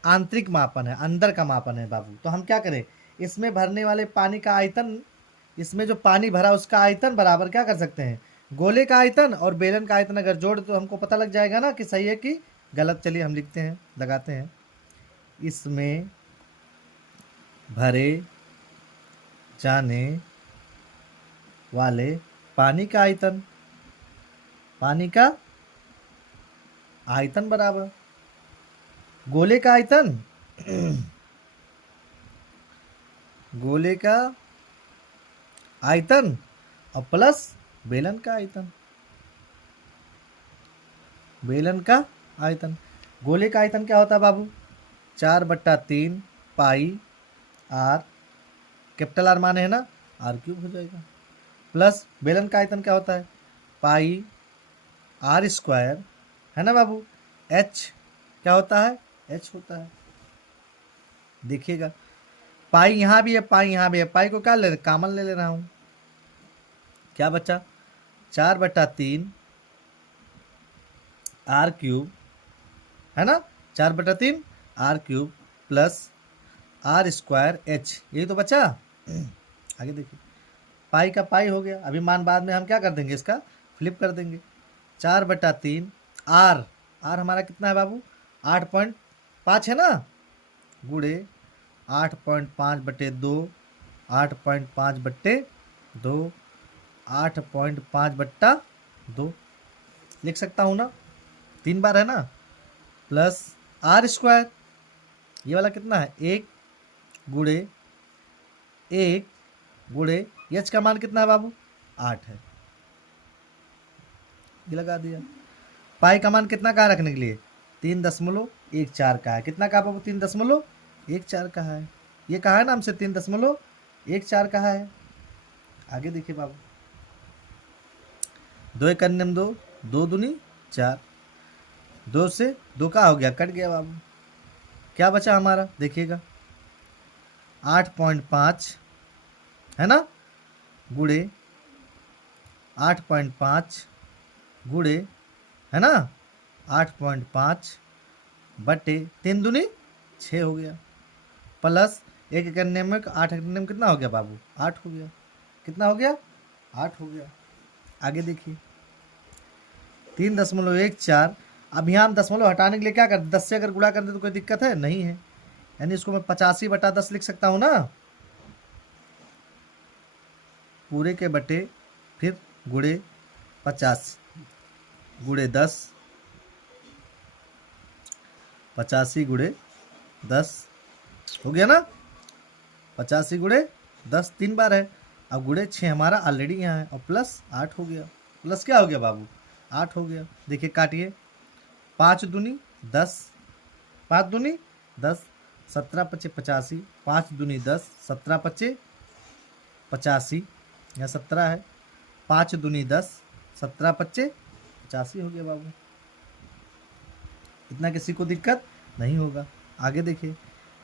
आंतरिक मापन है, अंदर का मापन है बाबू। तो हम क्या करें, इसमें भरने वाले पानी का आयतन, इसमें जो पानी भरा उसका आयतन बराबर क्या कर सकते हैं, गोले का आयतन और बेलन का आयतन अगर जोड़ तो हमको पता लग जाएगा ना कि सही है कि गलत। चलिए हम लिखते हैं, लगाते हैं। इसमें भरे जाने वाले पानी का आयतन, पानी का आयतन बराबर गोले का आयतन, गोले का आयतन और प्लस बेलन का आयतन, बेलन का आयतन। गोले का आयतन क्या होता है बाबू? 4/3 पाई आर, कैपिटल आर माने है ना, r³ हो जाएगा। प्लस बेलन का आयतन क्या होता है? पाई r² है ना बाबू। h क्या होता है? h होता है। देखिएगा, पाई यहाँ भी है, पाई यहाँ भी है, पाई को क्या ले रहे, कॉमन ले ले रहा हूँ। क्या बचा? 4/3 r³ है ना, 4/3 r³ प्लस r² h, यही तो बचा। आगे देखिए, पाई का पाई हो गया। अभी मान बाद में हम क्या कर देंगे, इसका फ्लिप कर देंगे। 4/3 आर, आर हमारा कितना है बाबू? 8.5 है ना, गुड़े 8.5/2, 8.5/2, 8.5/2 लिख सकता हूँ ना, 3 बार है ना, प्लस r², ये वाला कितना है? 1 गुड़े 1 गुड़े एच का मान कितना है बाबू? 8 है, ये लगा दिया। पाई का मान कितना का रखने के लिए? 3.14 का है। कितना का बाबू? 3.14 का है। ये कहा है ना हमसे 3.14 का है। आगे देखिए बाबू, 2 1 2, 2 दूनी 4, 2 से 2 का हो गया, कट गया बाबू। क्या बचा हमारा? देखिएगा 8.5 है ना, गुड़े 8.5 गुड़े है ना 8.5 बटे 3 दूनी 6 हो गया, प्लस 1 इकन्ने में 8 इकन्ने में कितना हो गया बाबू? 8 हो गया। कितना हो गया? 8 हो गया। आगे देखिए 3.14। अब यहाँ हम दशमलव हटाने के लिए क्या करते? 10 से अगर गुणा कर दे तो कोई दिक्कत है? नहीं है। यानी इसको मैं 85/10 लिख सकता हूँ ना, पूरे के बटे फिर गुड़े 50 गुड़े 10, 85 गुड़े 10 हो गया ना, 85 गुड़े 10 3 बार है। अब गुड़े 6 हमारा ऑलरेडी यहाँ है, और प्लस 8 हो गया। प्लस क्या हो गया बाबू? 8 हो गया। देखिए काटिए, 5 दूनी 10, 5 दूनी 10, 17 × 5 = 85, 5 दूनी 10, 17 × 5 = 85, यहाँ 17 है, 5 दूनी 10, 17 × 5 = 85 हो गया बाबू। इतना किसी को दिक्कत नहीं होगा। आगे देखिए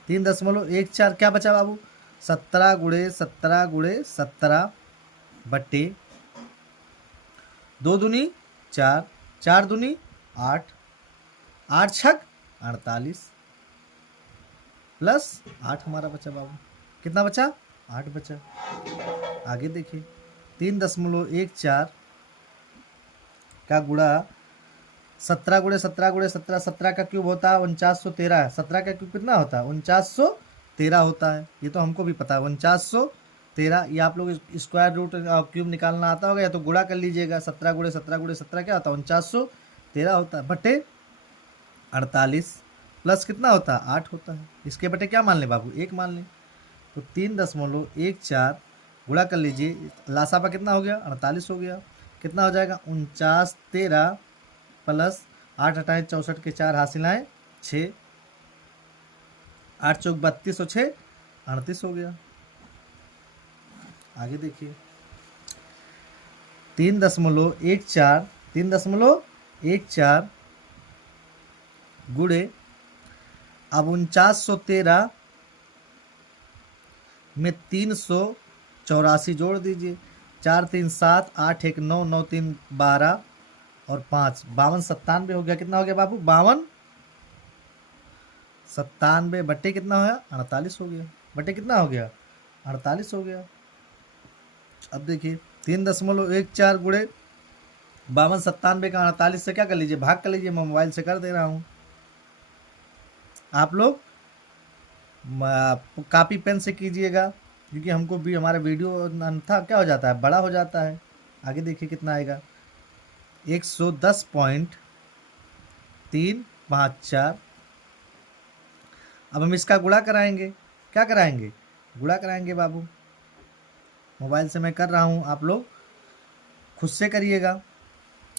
3.14 क्या बचा बाबू, 17 गुणे 17 गुणे 17 बट्टे 2 दूनी 4, 4 दूनी 8, 8 छक 48 प्लस 8 हमारा बचा बाबू, कितना बचा 8 बचा। आगे देखिए 3.14 का गुणा 17 गुणे 17 गुणे 17, 17 का क्यूब होता है 4913, 17 का क्यूब कितना होता है 4913 होता है, ये तो हमको भी पता है 4913। ये आप लोग स्क्वायर रूट क्यूब निकालना आता होगा, या तो गुणा कर लीजिएगा, 17 गुणे 17 गुणे 17 क्या होता है 4913 होता है, बटे 48 प्लस कितना होता है 8 होता है। इसके बटे क्या मान लें बाबू 1 मान लें, तो 3.14 गुणा कर लीजिए, लासापा कितना हो गया 48 हो गया, कितना हो जाएगा 4913 प्लस 8 28 64 के 4 हासिल आए 6, 8 चौक 32 और 6 38 हो गया। आगे देखिए 3.14 गुणे अब 4913 में 384 जोड़ दीजिए, 4 3 7 8 1 9 9 3 12 और 5 52 97 हो गया, कितना हो गया बाबू 52 97 बट्टे कितना हो गया 48 हो गया, बट्टे कितना हो गया 48 हो गया। अब देखिए 3.14 गुणे 52 97 का 48 से क्या कर लीजिए भाग कर लीजिए, मैं मोबाइल से कर दे रहा हूँ, आप लोग कॉपी पेन से कीजिएगा, क्योंकि हमको भी हमारा वीडियो अन्यथा क्या हो जाता है बड़ा हो जाता है। आगे देखिए कितना आएगा 110.354। अब हम इसका गुणा कराएंगे, क्या कराएंगे गुणा कराएंगे बाबू, मोबाइल से मैं कर रहा हूँ, आप लोग खुद से करिएगा,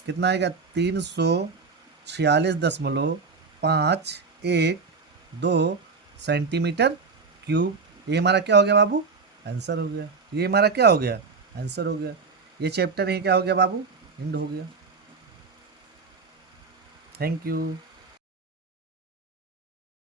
कितना आएगा 346.512 सेंटीमीटर क्यूब। ये हमारा क्या हो गया बाबू आंसर हो गया, ये हमारा क्या हो गया आंसर हो गया। ये चैप्टर ही क्या हो गया बाबू एंड हो गया। Thank you.